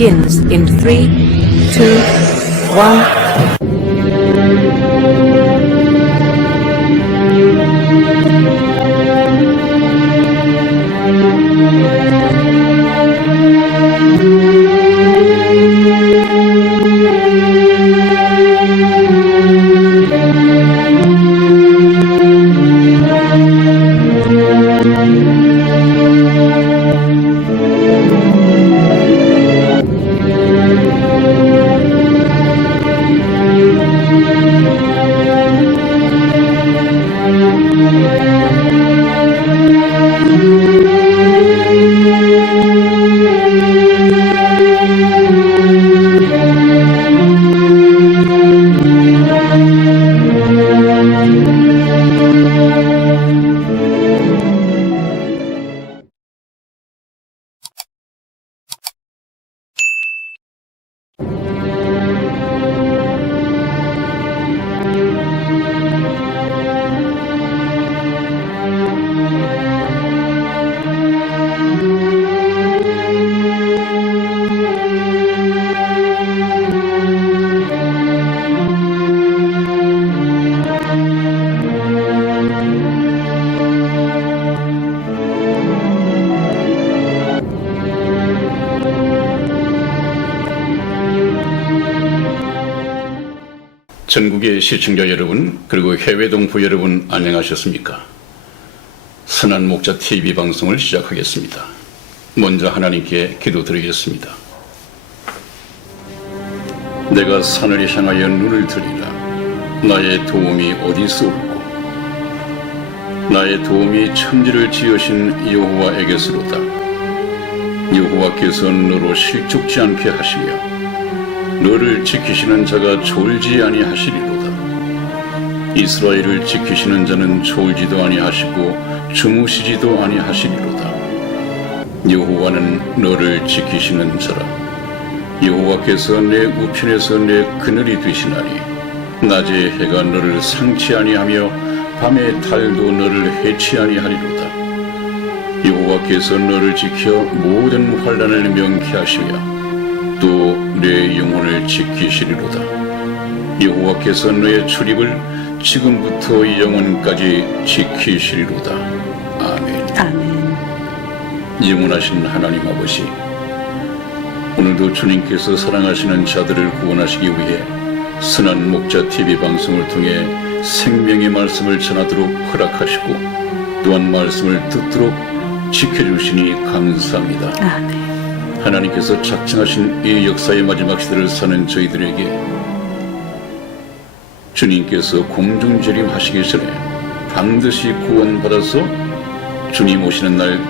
begins in 3, 2, 1. 전국의 시청자 여러분, 그리고 해외 동포 여러분 안녕하셨습니까? 선한 목자 TV 방송을 시작하겠습니다. 먼저 하나님께 기도드리겠습니다. 내가 산을 향하여 눈을 들이라. 나의 도움이 어디서 올고 나의 도움이 천지를 지으신 여호와에게서로다. 여호와께서 너로 실족지 않게 하시며 너를 지키시는 자가 졸지 아니하시리로다. 이스라엘을 지키시는 자는 졸지도 아니하시고 주무시지도 아니하시리로다. 여호와는 너를 지키시는 자라. 여호와께서 내 우편에서 내 그늘이 되시나니 낮에 해가 너를 상치 아니하며 밤에 달도 너를 해치 아니하리로다. 여호와께서 너를 지켜 모든 환난을 명쾌하시며 또 내 영혼을 지키시리로다. 여호와께서 너의 출입을 지금부터 영원까지 지키시리로다. 아멘. 아멘. 영원하신 하나님 아버지, 오늘도 주님께서 사랑하시는 자들을 구원하시기 위해 선한 목자 TV 방송을 통해 생명의 말씀을 전하도록 허락하시고 또한 말씀을 듣도록 지켜주시니 감사합니다. 아멘. 하나님께서 작정하신 이 역사의 마지막 시대를 사는 저희들에게 주님께서 공중재림하시기 전에 반드시 구원받아서 주님 오시는 날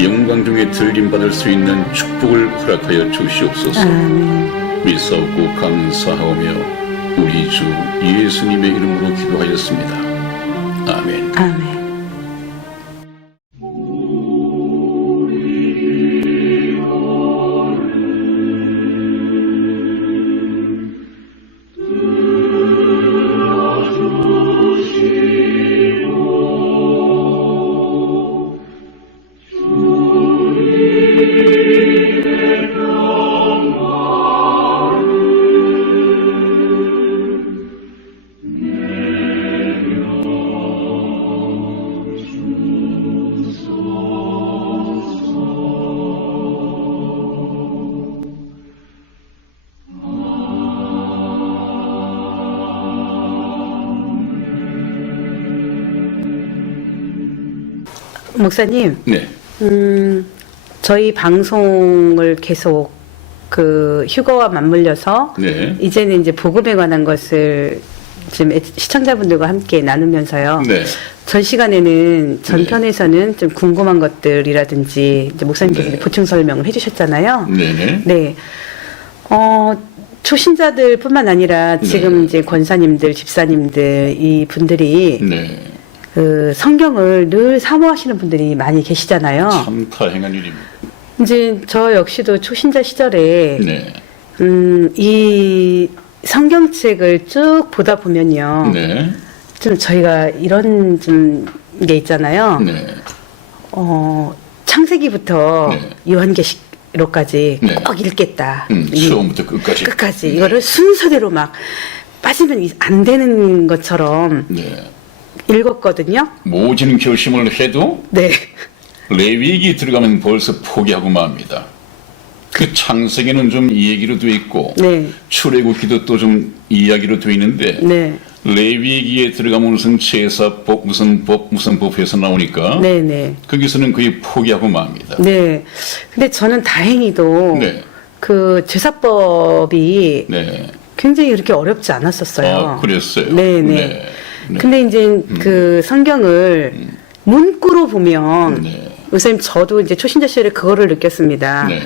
영광 중에 들림받을 수 있는 축복을 허락하여 주시옵소서. 믿사옵고 감사하오며 우리 주 예수님의 이름으로 기도하였습니다. 아멘. 아멘. 목사님, 네. 저희 방송을 계속 그 휴거와 맞물려서 네. 이제는 이제 복음에 관한 것을 지금 시청자분들과 함께 나누면서요. 네. 전 시간에는 전편에서는 좀 궁금한 것들이라든지 이제 목사님께서 네. 보충 설명을 해주셨잖아요. 네네. 네. 초신자들뿐만 아니라 지금 네. 이제 권사님들, 집사님들 이 분들이 네. 그 성경을 늘 사모하시는 분들이 많이 계시잖아요. 참 다행한 일입니다. 이제 저 역시도 초신자 시절에 네. 이 성경책을 쭉 보다 보면요. 네. 좀 저희가 이런 좀 게 있잖아요. 네. 창세기부터 네. 요한계시 28절까지 네. 꼭 읽겠다. 처음부터 끝까지. 끝까지 이거를 순서대로 막 빠지면 안 되는 것처럼 네. 읽었거든요. 모진 결심을 해도 네. 레위기 들어가면 벌써 포기하고 맙니다. 그 창세기는 좀 이 얘기로 돼 있고 네. 출애굽기도 또 좀 이야기로 돼 있는데 네. 레위기에 들어가면 무슨 제사법 무슨 법 해서 나오니까 네. 네. 거기서는 거의 포기하고 맙니다. 네. 근데 저는 다행히도 네. 그 제사법이 네. 굉장히 그렇게 어렵지 않았었어요. 아, 그랬어요. 네네. 네. 네. 근데 이제 그 성경을 문구로 보면 네. 선생님 저도 이제 초신자 시절에 그거를 느꼈습니다. 네.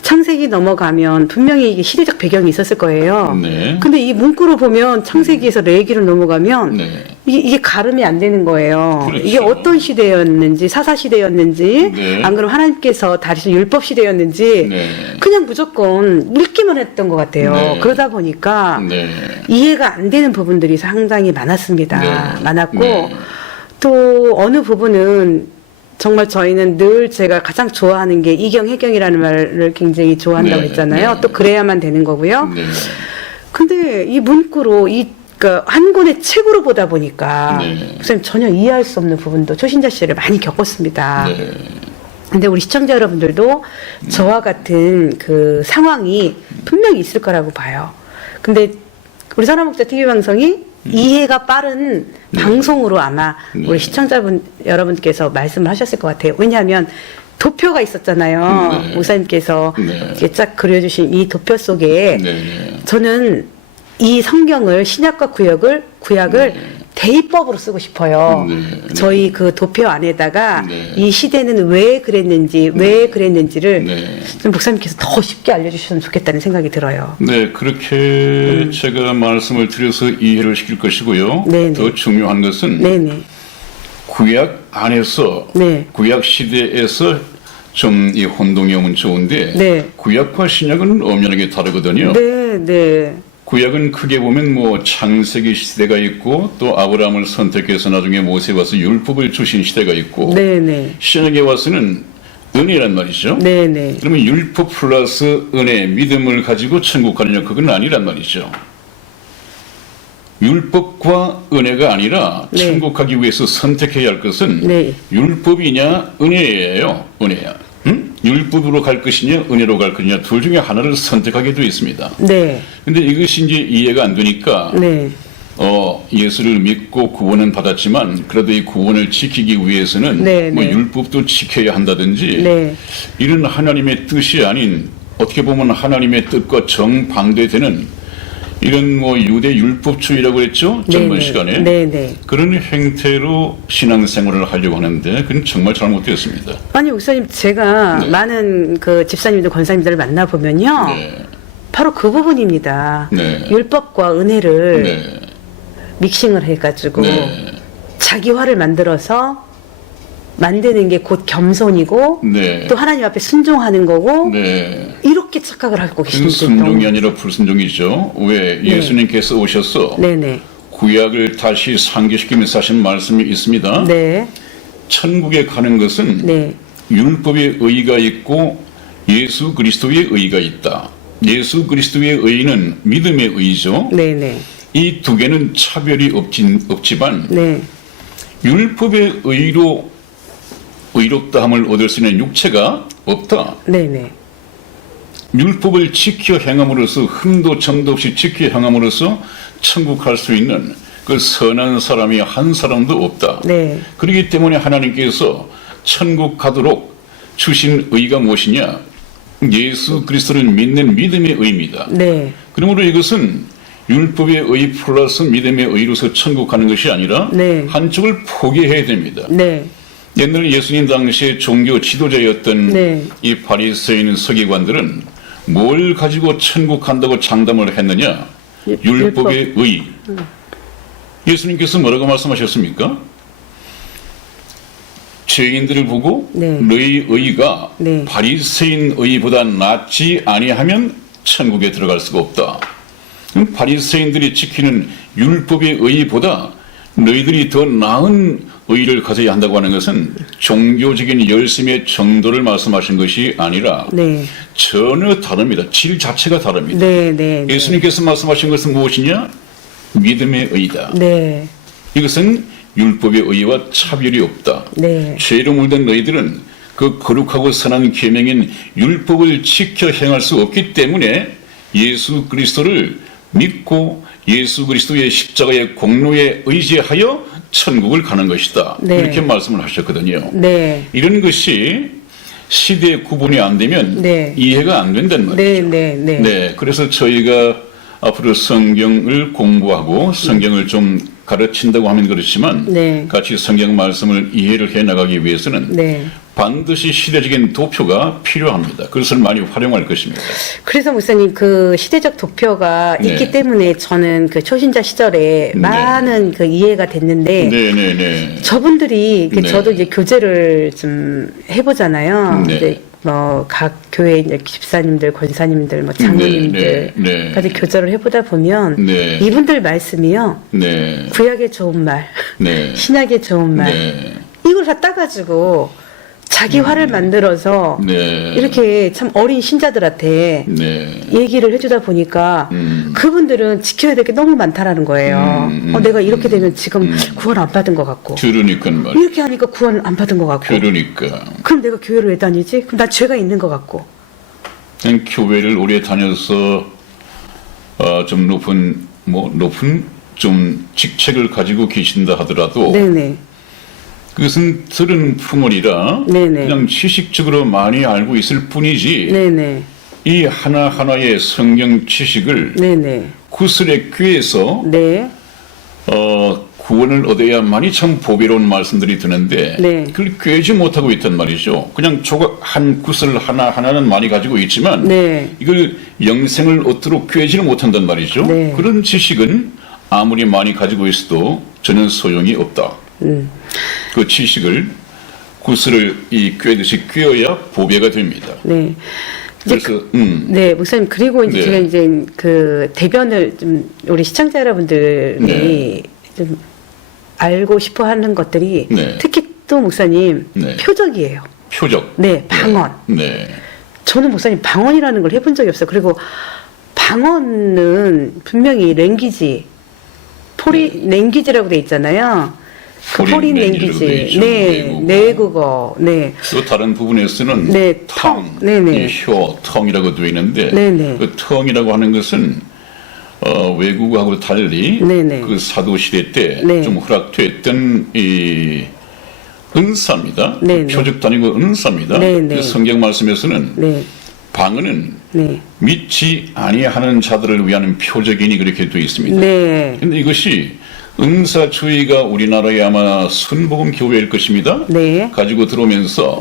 창세기 넘어가면 분명히 이게 시대적 배경이 있었을 거예요. 네. 근데 이 문구로 보면 창세기에서 레위기로 넘어가면 네. 이게 가름이 안 되는 거예요. 그렇죠. 이게 어떤 시대였는지 사사 시대였는지 네. 안 그러면 하나님께서 다루신 율법 시대였는지 네. 그냥 무조건 읽기만 했던 것 같아요. 네. 그러다 보니까 네. 이해가 안 되는 부분들이 상당히 많았습니다. 네. 많았고 네. 또 어느 부분은 정말 저희는 늘 제가 가장 좋아하는 게 이경 해경이라는 말을 굉장히 좋아한다고 네. 했잖아요. 네. 또 그래야만 되는 거고요. 네. 근데 이 문구로 그러니까 한 권의 책으로 보다 보니까 네. 선생님 전혀 이해할 수 없는 부분도 초신자 시절에 많이 겪었습니다. 네. 근데 우리 시청자 여러분들도 저와 같은 그 상황이 분명히 있을 거라고 봐요. 근데 우리 선화목자 TV 방송이 이해가 빠른 방송으로 아마 우리 시청자분 여러분께서 말씀을 하셨을 것 같아요. 왜냐하면 도표가 있었잖아요. 네. 목사님께서 네. 이렇게 쫙 그려주신 이 도표 속에 네. 저는 이 성경을 신약과 구약을 대입법으로 쓰고 싶어요. 네. 저희 그 도표 안에다가 네. 이 시대는 왜 그랬는지, 왜 그랬는지를 네. 좀 목사님께서 더 쉽게 알려주셨으면 좋겠다는 생각이 들어요. 네, 그렇게 제가 말씀을 드려서 이해를 시킬 것이고요. 네네. 더 중요한 것은 네네. 구약 안에서 네. 구약 시대에서 좀 이 혼동이 오면 좋은데 네. 구약과 신약은 엄연하게 다르거든요. 네, 네. 구약은 크게 보면 뭐 창세기 시대가 있고 또 아브라함을 선택해서 나중에 모세 와서 율법을 주신 시대가 있고 네네. 신약에 와서는 은혜란 말이죠. 네네. 그러면 율법 플러스 은혜, 믿음을 가지고 천국 가느냐 그건 아니란 말이죠. 율법과 은혜가 아니라 네. 천국 가기 위해서 선택해야 할 것은 네. 율법이냐 은혜예요. 은혜야. 응? 율법으로 갈 것이냐 은혜로 갈 것이냐 둘 중에 하나를 선택하게 되어 있습니다. 네. 근데 이것이 이제 이해가 안 되니까 네. 예수를 믿고 구원은 받았지만 그래도 이 구원을 지키기 위해서는 네, 뭐 네. 율법도 지켜야 한다든지 네. 이런 하나님의 뜻이 아닌 어떻게 보면 하나님의 뜻과 정반대되는 이런 뭐 유대 율법주의라고 그랬죠 젊은 네네. 시간에 네네. 그런 행태로 신앙생활을 하려고 하는데 그건 정말 잘못되었습니다. 아니 목사님 제가 네. 많은 그 집사님들 권사님들을 만나 보면요. 네, 바로 그 부분입니다. 네. 율법과 은혜를 네, 믹싱을 해가지고 네, 자기화를 만들어서 만드는 게 곧 겸손이고 네, 또 하나님 앞에 순종하는 거고 네. 이렇게 착각을 하고 그건 계시는 순종이 아니라 불순종이죠. 왜 예수님께서 오셔서 네네. 구약을 다시 상기시키면서 하신 말씀이 있습니다. 네. 천국에 가는 것은 네. 율법의 의의가 있고 예수 그리스도의 의의가 있다. 예수 그리스도의 의의는 믿음의 의의죠. 네네. 이 두 개는 차별이 없지만 네. 율법의 의의로 의롭다함을 얻을 수 있는 육체가 없다. 네네. 율법을 지켜 행함으로써 흠도 점도 없이 지켜 행함으로써 천국 갈 수 있는 그 선한 사람이 한 사람도 없다. 네. 그렇기 때문에 하나님께서 천국 가도록 주신 의가 무엇이냐? 예수 그리스도를 믿는 믿음의 의입니다. 네. 그러므로 이것은 율법의 의 플러스 믿음의 의로서 천국 가는 것이 아니라 네. 한쪽을 포기해야 됩니다. 네. 옛날 예수님 당시에 종교 지도자였던 네. 이 바리새인 서기관들은 뭘 가지고 천국 간다고 장담을 했느냐? 율법의 의. 예수님께서 뭐라고 말씀하셨습니까? 죄인들을 보고 네. 너희 의가 네. 바리새인 의보다 낫지 아니하면 천국에 들어갈 수가 없다. 그럼 바리새인들이 지키는 율법의 의보다 너희들이 더 나은 의를 가져야 한다고 하는 것은 종교적인 열심의 정도를 말씀하신 것이 아니라 네. 전혀 다릅니다. 질 자체가 다릅니다. 네, 네, 네. 예수님께서 말씀하신 것은 무엇이냐? 믿음의 의다. 네. 이것은 율법의 의와 차별이 없다. 네. 죄로 물든 너희들은 그 거룩하고 선한 계명인 율법을 지켜 행할 수 없기 때문에 예수 그리스도를 믿고 예수 그리스도의 십자가의 공로에 의지하여 천국을 가는 것이다. 네. 이렇게 말씀을 하셨거든요. 네. 이런 것이 시대 구분이 안 되면 네. 이해가 안 된단 말이죠. 네, 네, 네. 네, 그래서 저희가 앞으로 성경을 공부하고 성경을 좀 가르친다고 하면 그렇지만 네. 같이 성경 말씀을 이해를 해 나가기 위해서는 네. 반드시 시대적인 도표가 필요합니다. 그것을 많이 활용할 것입니다. 그래서 목사님 그 시대적 도표가 네. 있기 때문에 저는 그 초신자 시절에 네. 많은 그 이해가 됐는데 네, 네, 네. 저분들이 그 네. 저도 이제 교제를 좀 해보잖아요. 네. 이제 뭐 각 교회 이제 집사님들, 권사님들, 뭐 장로님들까지 네, 네. 교제를 해보다 보면 네. 이분들 말씀이요. 네, 구약의 좋은 말, 네, 신약의 좋은 말, 네, 이걸 다 따가지고 자기 화를 만들어서 네. 이렇게 참 어린 신자들한테 네. 얘기를 해주다 보니까 그분들은 지켜야 될 게 너무 많다라는 거예요. 내가 이렇게 되면 지금 구원 안 받은 것 같고 그러니까 말이야. 이렇게 하니까 구원 안 받은 것 같고 그러니까. 그럼 내가 교회를 왜 다니지? 그럼 나 죄가 있는 것 같고. 그냥 교회를 오래 다녀서 좀 높은 좀 직책을 가지고 계신다 하더라도 네네. 그것은 들은 풍월이라 네네. 그냥 지식적으로 많이 알고 있을 뿐이지 네네. 이 하나하나의 성경 지식을 네네. 구슬에 꿰서 네. 구원을 얻어야만이 참 보배로운 말씀들이 드는데 네. 그걸 꿰지 못하고 있단 말이죠. 그냥 조각 한 구슬 하나하나는 많이 가지고 있지만 네. 이걸 영생을 얻도록 꿰지를 못한단 말이죠. 네. 그런 지식은 아무리 많이 가지고 있어도 전혀 소용이 없다. 그 지식을 구슬을 꿰듯이 꿰어야 보배가 됩니다. 네. 이제 그래서 네, 목사님 그리고 이제 네. 제가 이제 그 대변을 좀 우리 시청자 여러분들이 네. 좀 알고 싶어 하는 것들이 네. 특히 또 목사님 네. 표적이에요. 표적. 네, 방언. 네. 저는 목사님 방언이라는 걸 해본 적이 없어요. 그리고 방언은 분명히 랭귀지, 랭귀지라고 돼 있잖아요. 그 포린 랭귀지라고 돼 랭귀지, 있죠. 네, 내국어, 네, 또 다른 부분에서는 네, 텅, 네네. 이 혀, 텅이라고 되어 있는데 네네. 그 텅이라고 하는 것은 외국하고 달리 네네. 그 사도 시대 때 네. 좀 허락됐던 이 은사입니다. 네네. 표적 단위고 은사입니다. 네네. 그 성경 말씀에서는 네, 방언은 네, 믿지 아니하는 자들을 위한 표적이니 그렇게 되어 있습니다. 네, 근데 이것이 은사주의가 우리나라의 아마 순복음 교회일 것입니다. 네. 가지고 들어오면서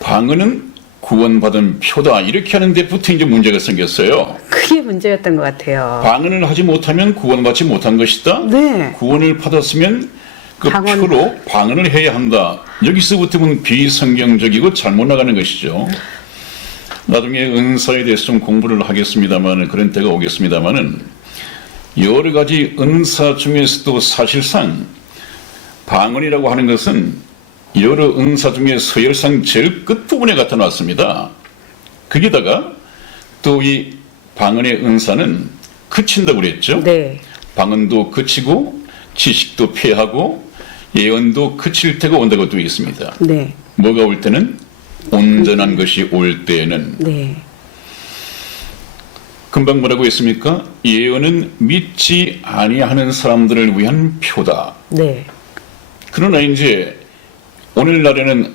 방언은 구원받은 표다 이렇게 하는 데부터 이제 문제가 생겼어요. 그게 문제였던 것 같아요. 방언을 하지 못하면 구원받지 못한 것이다. 네. 구원을 받았으면 그 방언. 표로 방언을 해야 한다. 여기서부터는 비성경적이고 잘못 나가는 것이죠. 나중에 은사에 대해서 좀 공부를 하겠습니다만 그런 때가 오겠습니다만은 여러 가지 은사 중에서도 사실상 방언이라고 하는 것은 여러 은사 중에 서열상 제일 끝부분에 나타났습니다. 거기다가 또 이 방언의 은사는 그친다고 그랬죠. 네, 방언도 그치고 지식도 패하고 예언도 그칠 때가 온다고 되어 있습니다. 네, 뭐가 올 때는 온전한 것이 올 때는 네, 금방 뭐라고 했습니까? 예언은 믿지 아니하는 사람들을 위한 표다. 네, 그러나 이제 오늘날에는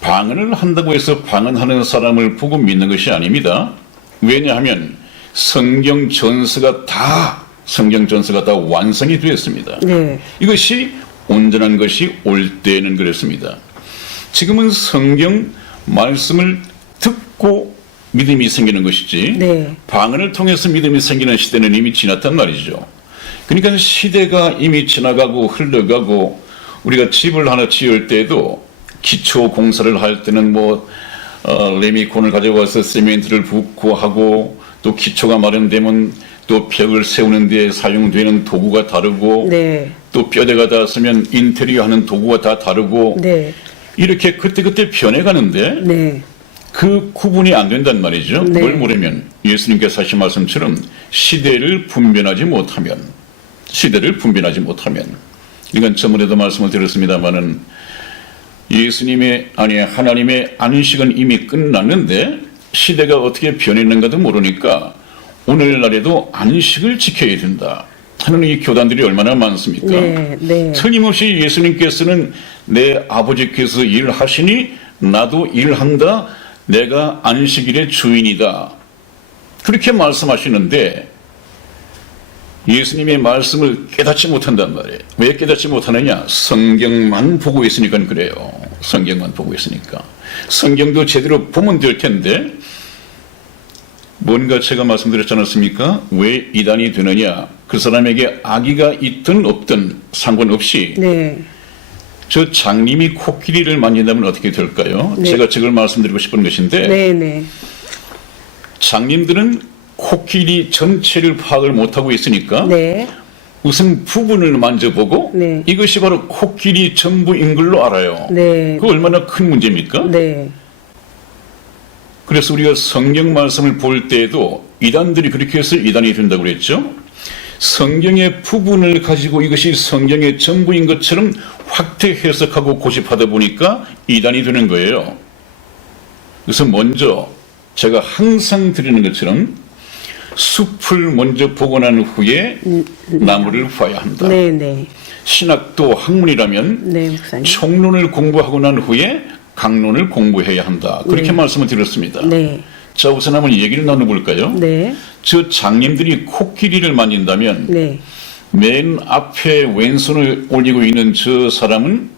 방언을 한다고 해서 방언하는 사람을 보고 믿는 것이 아닙니다. 왜냐하면 성경 전서가 다 완성이 되었습니다. 네, 이것이 온전한 것이 올 때는 그랬습니다. 지금은 성경 말씀을 듣고 믿음이 생기는 것이지 네. 방언을 통해서 믿음이 생기는 시대는 이미 지났단 말이죠. 그러니까 시대가 이미 지나가고 흘러가고 우리가 집을 하나 지을 때도 기초 공사를 할 때는 레미콘을 가져와서 시멘트를 붓고 하고 또 기초가 마련되면 또 벽을 세우는 데 사용되는 도구가 다르고 네, 또 뼈대가 닿았으면 인테리어 하는 도구가 다 다르고 네. 이렇게 그때그때 변해가는데 네. 그 구분이 안 된단 말이죠. 네. 뭘 모르면 예수님께서 하신 말씀처럼 시대를 분별하지 못하면 이건 저번에도 말씀을 드렸습니다마는 하나님의 안식은 이미 끝났는데 시대가 어떻게 변했는가도 모르니까 오늘날에도 안식을 지켜야 된다 하는 이 교단들이 얼마나 많습니까? 네. 네. 틀림없이 예수님께서는 내 아버지께서 일하시니 나도 일한다. 내가 안식일의 주인이다. 그렇게 말씀하시는데 예수님의 말씀을 깨닫지 못한단 말이에요. 왜 깨닫지 못하느냐? 성경만 보고 있으니까 그래요. 성경만 보고 있으니까. 성경도 제대로 보면 될 텐데 뭔가 제가 말씀드렸지 않았습니까? 왜 이단이 되느냐? 그 사람에게 악의가 있든 없든 상관없이 네. 저 장님이 코끼리를 만진다면 어떻게 될까요? 네. 제가 저걸 말씀드리고 싶은 것인데 네. 네. 장님들은 코끼리 전체를 파악을 못하고 있으니까 네. 우선 부분을 만져보고 네. 이것이 바로 코끼리 전부인 걸로 알아요. 네. 그 얼마나 큰 문제입니까? 네. 그래서 우리가 성경 말씀을 볼 때에도 이단들이 그렇게 해서 이단이 된다고 그랬죠. 성경의 부분을 가지고 이것이 성경의 전부인 것처럼 확대 해석하고 고집하다 보니까 이단이 되는 거예요. 그래서 먼저 제가 항상 드리는 것처럼 숲을 먼저 보고 난 후에 나무를 봐야 한다. 네. 네. 신학도 학문이라면 네, 목사님. 총론을 공부하고 난 후에 강론을 공부해야 한다. 그렇게 말씀을 드렸습니다. 네. 자, 우선 한번 얘기를 나눠볼까요? 네. 저 장님들이 코끼리를 만진다면 네. 맨 앞에 왼손을 올리고 있는 저 사람은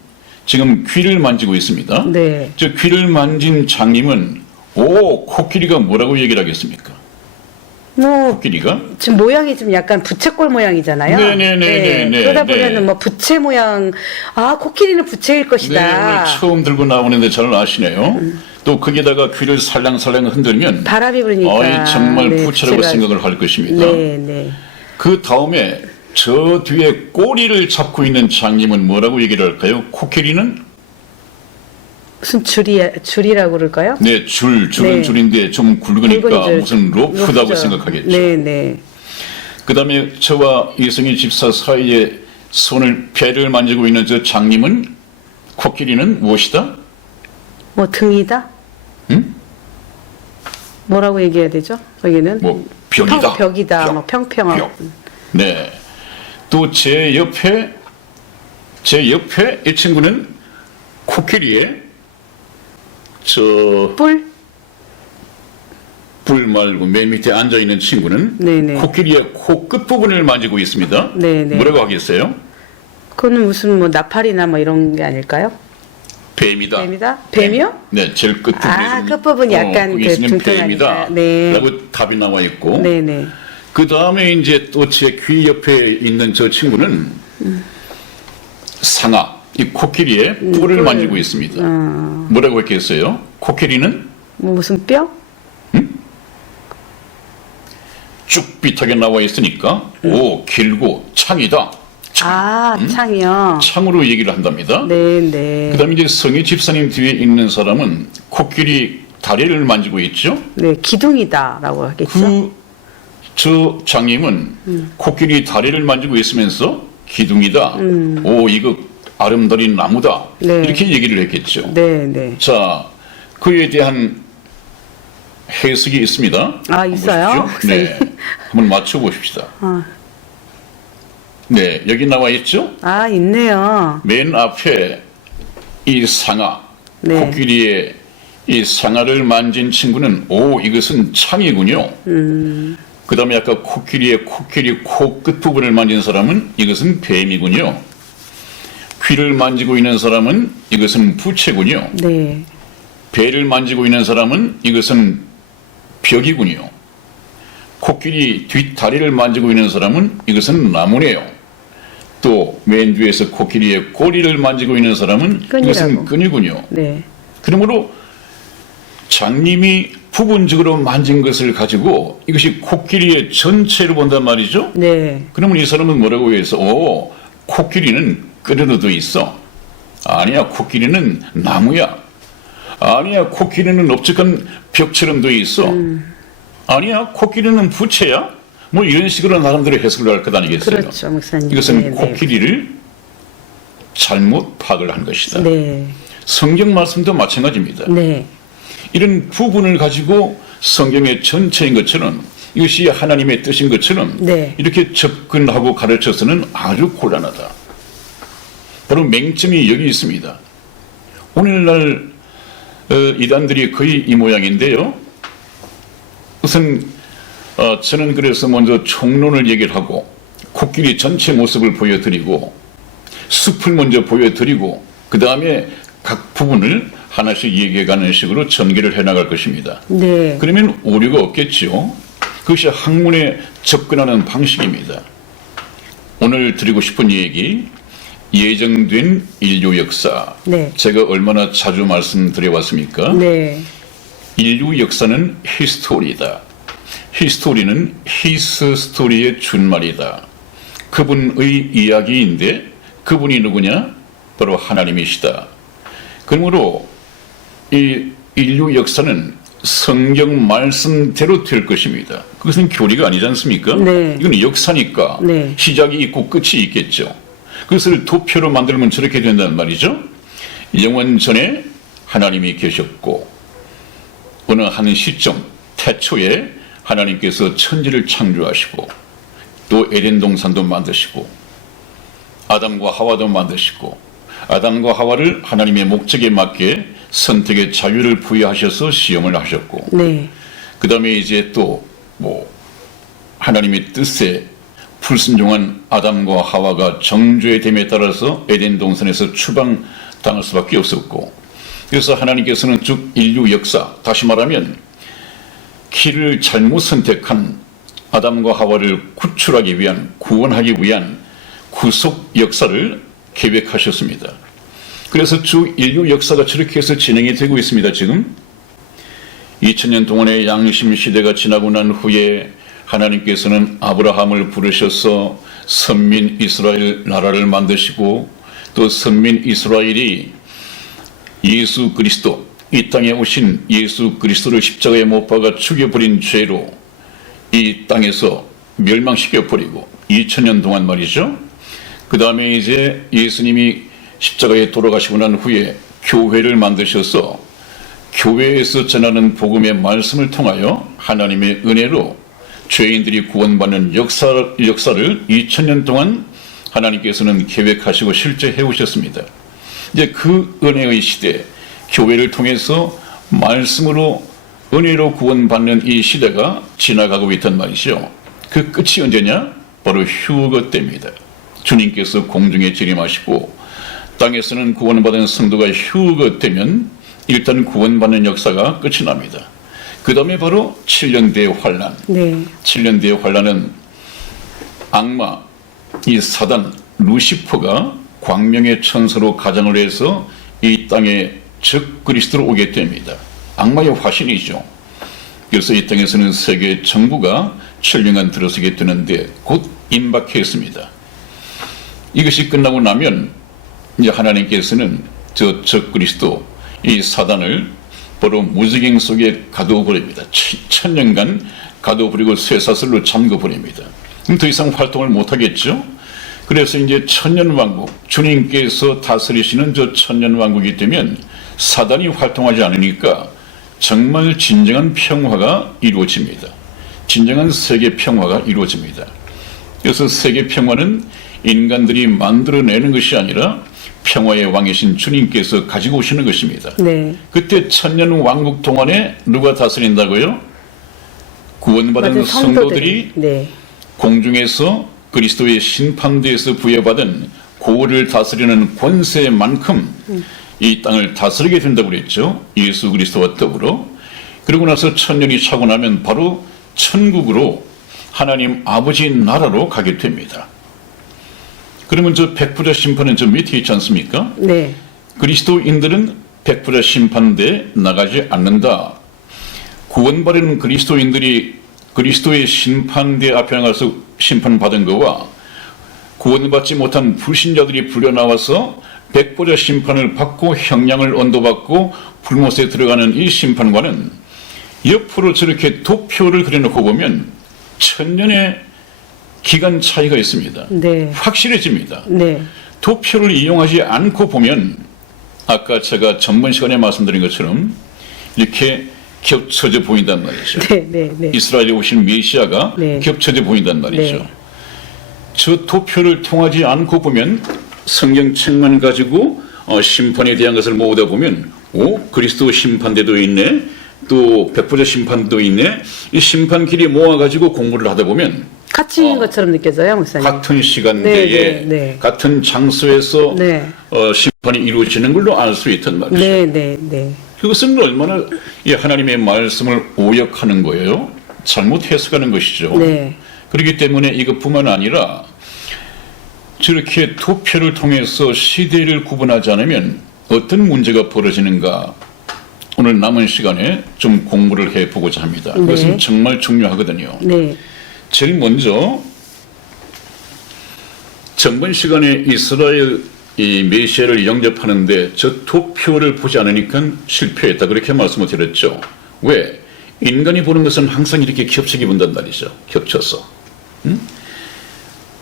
지금 귀를 만지고 있습니다. 네. 저 귀를 만진 장님은 코끼리가 뭐라고 얘기를 하겠습니까? 뭐 코끼리가? 지금 모양이 좀 약간 부채꼴 모양이잖아요. 네네네네네. 그러다 네. 보면은 뭐 부채 모양, 코끼리는 부채일 네, 것이다. 오늘 처음 들고 나오는데 잘 아시네요. 또 거기다가 귀를 살랑살랑 흔들면 바람이 부니까. 정말 네, 부채라고 부채가- 생각을 할 것입니다. 네, 네. 그 다음에 저 뒤에 꼬리를 잡고 있는 장님은 뭐라고 얘기를 할까요? 코끼리는? 무슨 줄이라고 그럴까요? 네, 줄은 네. 줄인데 좀 굵으니까 굵은 줄. 무슨 로프다고 로프죠. 생각하겠죠. 네, 네. 그 다음에 저와 이성희 집사 사이에 배를 만지고 있는 저 장님은 코끼리는 무엇이다? 뭐 등이다? 응? 뭐라고 얘기해야 되죠? 여기는 뭐 벽이다. 벽이다. 벽. 뭐 평평하고. 벽. 네. 또 제 옆에 이 친구는 코끼리에 뿔 말고 맨 밑에 앉아 있는 친구는 네네. 코끼리의 코 끝 부분을 만지고 있습니다. 네네. 뭐라고 하겠어요? 그거는 무슨 뭐 나팔이나 뭐 이런 게 아닐까요? 뱀이다. 뱀이다? 뱀이요? 네, 제일 끝 부분에 끝부분이 약간 거기 그 있으면 둥둥하니까. 뱀이다. 네. 라고 답이 나와 있고. 네, 네. 그 다음에 이제 또 제 귀 옆에 있는 저 친구는 상아, 이 코끼리의 뿔을 만지고 있습니다. 뭐라고 했겠어요? 코끼리는 뭐 무슨 뼈? 쭉빗하게 나와 있으니까 길고 창이다. 창이요. 창으로 얘기를 한답니다. 네, 네. 그 다음에 이제 성희 집사님 뒤에 있는 사람은 코끼리 다리를 만지고 있죠. 네, 기둥이다라고 하겠죠. 저 장님은 코끼리 다리를 만지고 있으면서 기둥이다. 이거 아름다운 나무다. 네. 이렇게 얘기를 했겠죠. 네, 네. 자, 그에 대한 해석이 있습니다. 있어요? 보십시오. 네, 한번 맞춰보십시다. 네, 여기 나와 있죠. 있네요. 맨 앞에 이 상아, 네. 코끼리의 이 상아를 만진 친구는 이것은 창이군요. 그 다음에 아까 코끼리 코 끝부분을 만진 사람은 이것은 뱀이군요. 귀를 만지고 있는 사람은 이것은 부채군요. 네. 배를 만지고 있는 사람은 이것은 벽이군요. 코끼리 뒷다리를 만지고 있는 사람은 이것은 나무네요. 또 맨 뒤에서 코끼리의 꼬리를 만지고 있는 사람은 이것은 끈이군요. 네. 그러므로 장님이 부분적으로 만진 것을 가지고 이것이 코끼리의 전체를 본단 말이죠. 네. 그러면 이 사람은 뭐라고 해서 코끼리는 끄르르도 있어. 아니야, 코끼리는 나무야. 아니야, 코끼리는 넓적한 벽처럼 돼 있어. 아니야, 코끼리는 부채야. 뭐 이런 식으로 나름대로 해석을 할 것 아니겠어요? 그렇죠, 목사님. 이것은 네, 네. 코끼리를 잘못 파악을 한 것이다. 네. 성경 말씀도 마찬가지입니다. 네. 이런 부분을 가지고 성경의 전체인 것처럼 이것이 하나님의 뜻인 것처럼 네. 이렇게 접근하고 가르쳐서는 아주 곤란하다. 바로 맹점이 여기 있습니다. 오늘날 이단들이 거의 이 모양인데요. 우선 저는 그래서 먼저 총론을 얘기를 하고 코끼리 전체 모습을 보여드리고 숲을 먼저 보여드리고 그 다음에 각 부분을 하나씩 얘기해가는 식으로 전개를 해나갈 것입니다. 네. 그러면 오류가 없겠죠. 그것이 학문에 접근하는 방식입니다. 오늘 드리고 싶은 얘기, 예정된 인류 역사. 네. 제가 얼마나 자주 말씀드려왔습니까? 네. 인류 역사는 히스토리다. 히스토리는 히스 스토리의 준말이다. 그분의 이야기인데 그분이 누구냐? 바로 하나님이시다. 그러므로 이 인류 역사는 성경 말씀대로 될 것입니다. 그것은 교리가 아니지 않습니까? 네. 이건 역사니까 네. 시작이 있고 끝이 있겠죠. 그것을 도표로 만들면 저렇게 된단 말이죠. 영원 전에 하나님이 계셨고 어느 한 시점 태초에 하나님께서 천지를 창조하시고 또 에덴 동산도 만드시고 아담과 하와도 만드시고 아담과 하와를 하나님의 목적에 맞게 선택의 자유를 부여하셔서 시험을 하셨고 네. 그 다음에 이제 또 뭐 하나님의 뜻에 불순종한 아담과 하와가 정죄의 됨에 따라서 에덴 동산에서 추방당할 수밖에 없었고 그래서 하나님께서는 쭉 인류 역사 다시 말하면 길을 잘못 선택한 아담과 하와를 구출하기 위한 구원하기 위한 구속 역사를 계획하셨습니다. 그래서 쭉 인류 역사가 저렇게 해서 진행이 되고 있습니다. 지금 2000년 동안의 양심 시대가 지나고 난 후에 하나님께서는 아브라함을 부르셔서 선민 이스라엘 나라를 만드시고 또 선민 이스라엘이 예수 그리스도 이 땅에 오신 예수 그리스도를 십자가에 못 박아 죽여버린 죄로 이 땅에서 멸망시켜버리고 2000년 동안 말이죠. 그 다음에 이제 예수님이 십자가에 돌아가시고 난 후에 교회를 만드셔서 교회에서 전하는 복음의 말씀을 통하여 하나님의 은혜로 죄인들이 구원받는 역사를 2000년 동안 하나님께서는 계획하시고 실제 해오셨습니다. 이제 그 은혜의 시대, 교회를 통해서 말씀으로 은혜로 구원받는 이 시대가 지나가고 있단 말이죠. 그 끝이 언제냐? 바로 휴거 때입니다. 주님께서 공중에 재림하시고 땅에서는 구원받은 성도가 휴거 되면 일단 구원받는 역사가 끝이 납니다. 그 다음에 바로 7년 대의 환란. 네. 7년 대의 환란은 악마, 이 사단, 루시퍼가 광명의 천사로 가장을 해서 이 땅에 적 그리스도로 오게 됩니다. 악마의 화신이죠. 그래서 이 땅에서는 세계 정부가 7년간 들어서게 되는데 곧 임박했습니다. 이것이 끝나고 나면 이제 하나님께서는 저 적 그리스도 이 사단을 바로 무지경 속에 가두어버립니다. 1000년간 가두어버리고 쇠사슬로 잠궈버립니다. 그럼 더 이상 활동을 못하겠죠. 그래서 이제 천년왕국, 주님께서 다스리시는 저 천년왕국이 되면 사단이 활동하지 않으니까 정말 진정한 평화가 이루어집니다. 진정한 세계 평화가 이루어집니다. 그래서 세계 평화는 인간들이 만들어내는 것이 아니라 평화의 왕이신 주님께서 가지고 오시는 것입니다. 네. 그때 천년 왕국 동안에 누가 다스린다고요? 구원받은 맞아요, 성도들이 네. 공중에서 그리스도의 심판대에서 부여받은 고을을 다스리는 권세만큼 이 땅을 다스리게 된다고 그랬죠. 예수 그리스도와 더불어. 그러고 나서 천년이 차고 나면 바로 천국으로 하나님 아버지 나라로 가게 됩니다. 그러면 저 백부자 심판은 저 밑에 있지 않습니까? 네. 그리스도인들은 백부자 심판대에 나가지 않는다. 구원받은 그리스도인들이 그리스도의 심판대 앞에 나가서 심판받은 거와 구원받지 못한 불신자들이 불려나와서 백보자 심판을 받고 형량을 언도받고 불못에 들어가는 이 심판과는 옆으로 저렇게 도표를 그려놓고 보면 천년의 기간 차이가 있습니다. 네. 확실해집니다. 네. 도표를 이용하지 않고 보면 아까 제가 전번 시간에 말씀드린 것처럼 이렇게 겹쳐져 보인단 말이죠. 네. 이스라엘에 오신 메시아가 네. 겹쳐져 보인단 말이죠. 네. 저 도표를 통하지 않고 보면 성경책만 가지고 심판에 대한 것을 모으다 보면 그리스도 심판대도 있네, 또 백보자 심판도 있네. 이 심판끼리 모아가지고 공부를 하다 보면 같이인 것처럼 느껴져요, 목사님. 같은 시간대에 네. 같은 장소에서 네. 심판이 이루어지는 걸로 알 수 있단 말이죠. 네. 그것은 얼마나 이 하나님의 말씀을 오역하는 거예요. 잘못 해석하는 것이죠. 네. 그렇기 때문에 이것뿐만 아니라 저렇게 도표를 통해서 시대를 구분하지 않으면 어떤 문제가 벌어지는가 오늘 남은 시간에 좀 공부를 해보고자 합니다. 네. 그것은 정말 중요하거든요. 네. 제일 먼저 전번 시간에 이스라엘 이 메시아를 영접하는데 저 도표를 보지 않으니까 실패했다 그렇게 말씀을 드렸죠. 왜? 인간이 보는 것은 항상 이렇게 겹치게 본단 말이죠. 겹쳐서.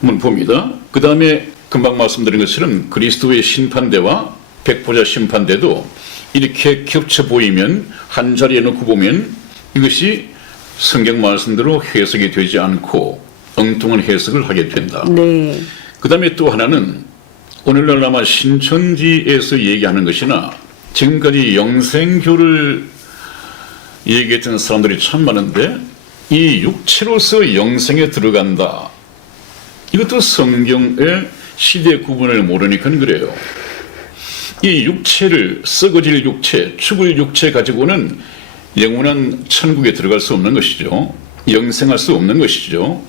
한번 봅니다. 그 다음에 금방 말씀드린 것처럼 그리스도의 심판대와 백보자 심판대도 이렇게 겹쳐 보이면 한 자리에 놓고 보면 이것이 성경 말씀대로 해석이 되지 않고 엉뚱한 해석을 하게 된다. 네. 그 다음에 또 하나는 오늘날 아마 신천지에서 얘기하는 것이나 지금까지 영생교를 얘기했던 사람들이 참 많은데 이 육체로서 영생에 들어간다. 이것도 성경의 시대 구분을 모르니까 그래요. 이 육체를 썩어질 육체, 죽을 육체 가지고는 영원한 천국에 들어갈 수 없는 것이죠. 영생할 수 없는 것이죠.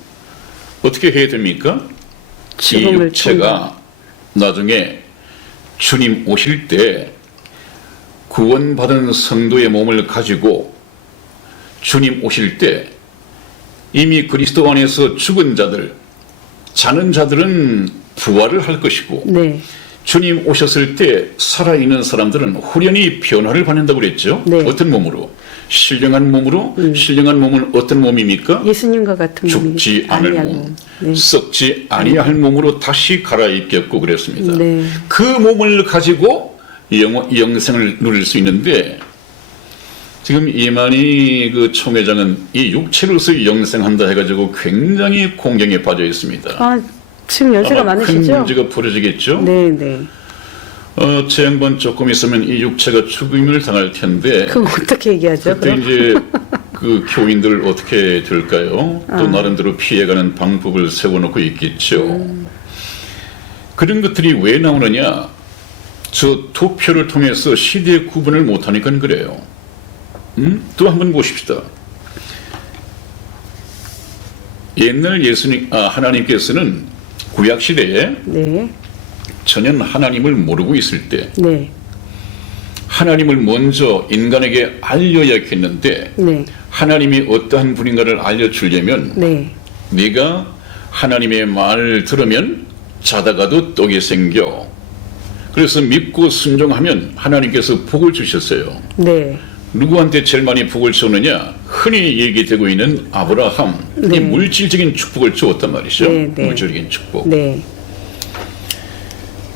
어떻게 해야 됩니까? 이 육체가 나중에 주님 오실 때 구원받은 성도의 몸을 가지고 주님 오실 때 이미 그리스도 안에서 죽은 자들, 자는 자들은 부활을 할 것이고 네. 주님 오셨을 때 살아있는 사람들은 후련히 변화를 받는다고 그랬죠. 네. 어떤 몸으로? 신령한 몸으로. 신령한 몸은 어떤 몸입니까? 예수님과 같은 죽지 않을 몸, 네. 썩지 아니할 몸으로 다시 갈아입겠고 그랬습니다. 네. 그 몸을 가지고 영생을 누릴 수 있는데 지금 이만희 그 총회장은 이 육체로서 영생한다 해가지고 굉장히 공경에 빠져 있습니다. 아, 지금 연세가 아마 많으시죠? 큰 문제가 벌어지겠죠. 네. 제 양반 조금 있으면 이 육체가 죽임을 당할 텐데 그럼 어떻게 얘기하죠? 그때 그럼? 이제 그 교인들 어떻게 될까요? 또 나름대로 피해가는 방법을 세워놓고 있겠죠. 그런 것들이 왜 나오느냐? 저 도표를 통해서 시대 구분을 못하니까 그래요. 또 한번 보십시다. 옛날 하나님께서는 구약 시대에 네. 전혀 하나님을 모르고 있을 때 네. 하나님을 먼저 인간에게 알려야겠는데 네. 하나님이 어떠한 분인가를 알려주려면 네. 네가 하나님의 말을 들으면 자다가도 떡이 생겨. 그래서 믿고 순종하면 하나님께서 복을 주셨어요. 네. 누구한테 제일 많이 복을 줬느냐? 흔히 얘기되고 있는 아브라함. 네. 이 물질적인 축복을 주었단 말이죠. 네. 물질적인 축복. 네.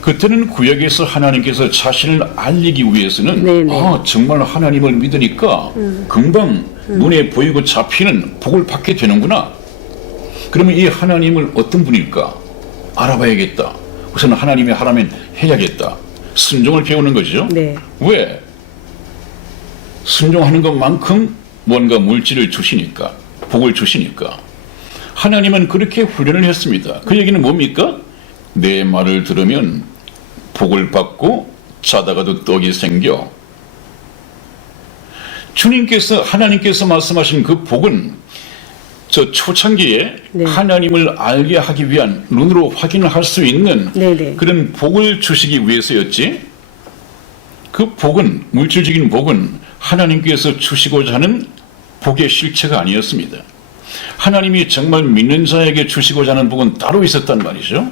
그때는 구약에서 하나님께서 자신을 알리기 위해서는 네네. 정말 하나님을 믿으니까 금방 눈에 보이고 잡히는 복을 받게 되는구나. 그러면 이 하나님을 어떤 분일까? 알아봐야겠다. 우선 하나님이 하라면 해야겠다. 순종을 배우는 거죠. 네. 왜? 순종하는 것만큼 뭔가 물질을 주시니까, 복을 주시니까. 하나님은 그렇게 훈련을 했습니다. 그 얘기는 뭡니까? 내 말을 들으면 복을 받고 자다가도 떡이 생겨. 하나님께서 말씀하신 그 복은 저 초창기에 네. 하나님을 알게 하기 위한 눈으로 확인할 수 있는 네네. 그런 복을 주시기 위해서였지. 그 복은, 물질적인 복은 하나님께서 주시고자 하는 복의 실체가 아니었습니다. 하나님이 정말 믿는 자에게 주시고자 하는 복은 따로 있었단 말이죠.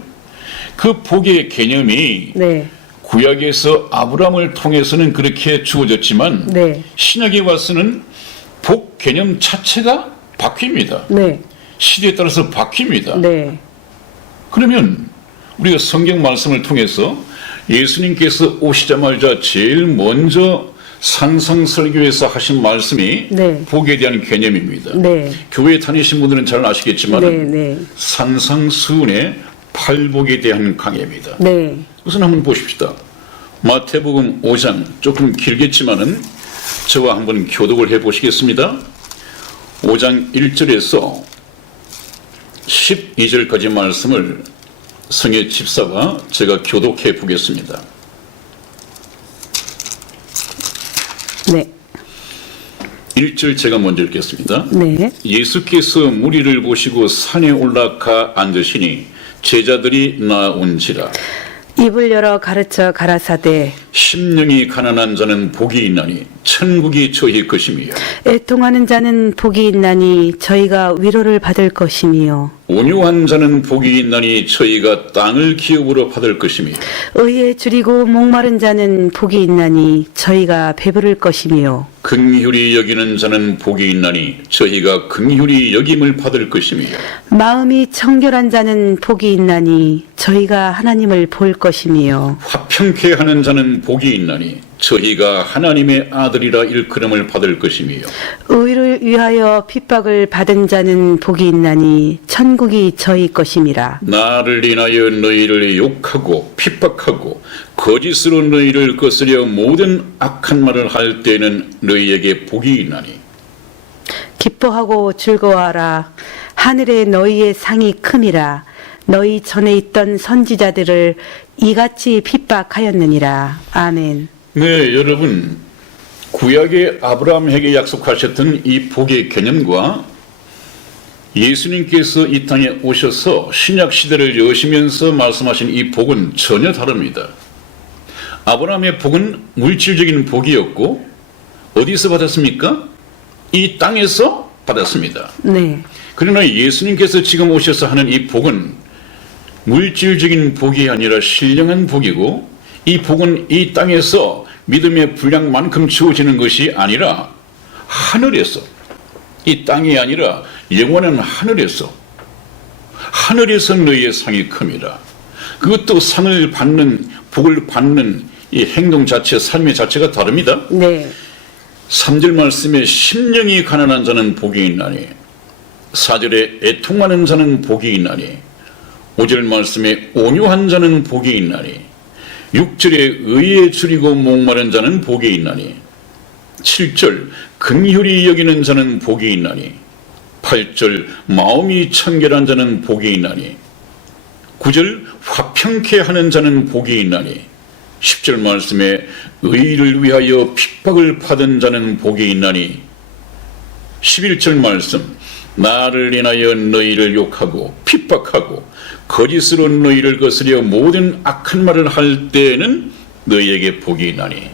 그 복의 개념이 네. 구약에서 아브라함을 통해서는 그렇게 주어졌지만 네. 신약에 와서는 복 개념 자체가 바뀝니다. 네. 시대에 따라서 바뀝니다. 네. 그러면 우리가 성경 말씀을 통해서 예수님께서 오시자마자 제일 먼저 산상설교에서 하신 말씀이 네. 복에 대한 개념입니다. 네. 교회 다니신 분들은 잘 아시겠지만 네. 네. 산상수훈의 팔복에 대한 강해입니다. 네. 우선 한번 보십시다. 마태복음 5장 조금 길겠지만은 저와 한번 교독을 해보시겠습니다. 5장 1절에서 12절까지 말씀을 성의 집사가 제가 교독해 보겠습니다. 네. 1절 제가 먼저 읽겠습니다. 네. 예수께서 무리를 보시고 산에 올라가 앉으시니 제자들이 나온지라. 입을 열어 가르쳐 가라사대 심령이 가난한 자는 복이 있나니 천국이 저희 것이며 애통하는 자는 복이 있나니 저희가 위로를 받을 것이며 온유한 자는 복이 있나니 저희가 땅을 기업으로 받을 것이며 의에 줄이고 목마른 자는 복이 있나니 저희가 배부를 것이며 긍휼히 여기는 자는 복이 있나니 저희가 긍휼히 여김을 받을 것이며 마음이 청결한 자는 복이 있나니 저희가 하나님을 볼 것이며 화평케 하는 자는 복이 있나니 저희가 하나님의 아들이라 일컬음을 받을 것이며 의를 위하여 핍박을 받은 자는 복이 있나니 천국이 저희 것임이라. 나를 인하여 너희를 욕하고 핍박하고 거짓으로 너희를 거스려 모든 악한 말을 할 때에는 너희에게 복이 있나니 기뻐하고 즐거워하라. 하늘에 너희의 상이 큼이라. 너희 전에 있던 선지자들을 이같이 핍박하였느니라. 아멘. 네, 여러분, 구약의 아브라함에게 약속하셨던 이 복의 개념과 예수님께서 이 땅에 오셔서 신약 시대를 여시면서 말씀하신 이 복은 전혀 다릅니다. 아브라함의 복은 물질적인 복이었고 어디서 받았습니까? 이 땅에서 받았습니다. 네. 그러나 예수님께서 지금 오셔서 하는 이 복은 물질적인 복이 아니라 신령한 복이고 이 복은 이 땅에서 믿음의 분량만큼 주어지는 것이 아니라 하늘에서, 이 땅이 아니라 영원한 하늘에서 너희의 상이 큽니다. 그것도 상을 받는, 복을 받는 이 행동 자체, 삶의 자체가 다릅니다. 네. 3절 말씀에 심령이 가난한 자는 복이 있나니 4절에 애통하는 자는 복이 있나니 5절 말씀에 온유한 자는 복이 있나니 6절에 의에 줄이고 목마른 자는 복이 있나니 7절 긍휼히 여기는 자는 복이 있나니 8절 마음이 청결한 자는 복이 있나니 9절 화평케 하는 자는 복이 있나니 10절 말씀에 의를 위하여 핍박을 받은 자는 복이 있나니 11절 말씀 나를 인하여 너희를 욕하고 핍박하고 거짓으로 너희를 거스려 모든 악한 말을 할 때에는 너희에게 복이 있나니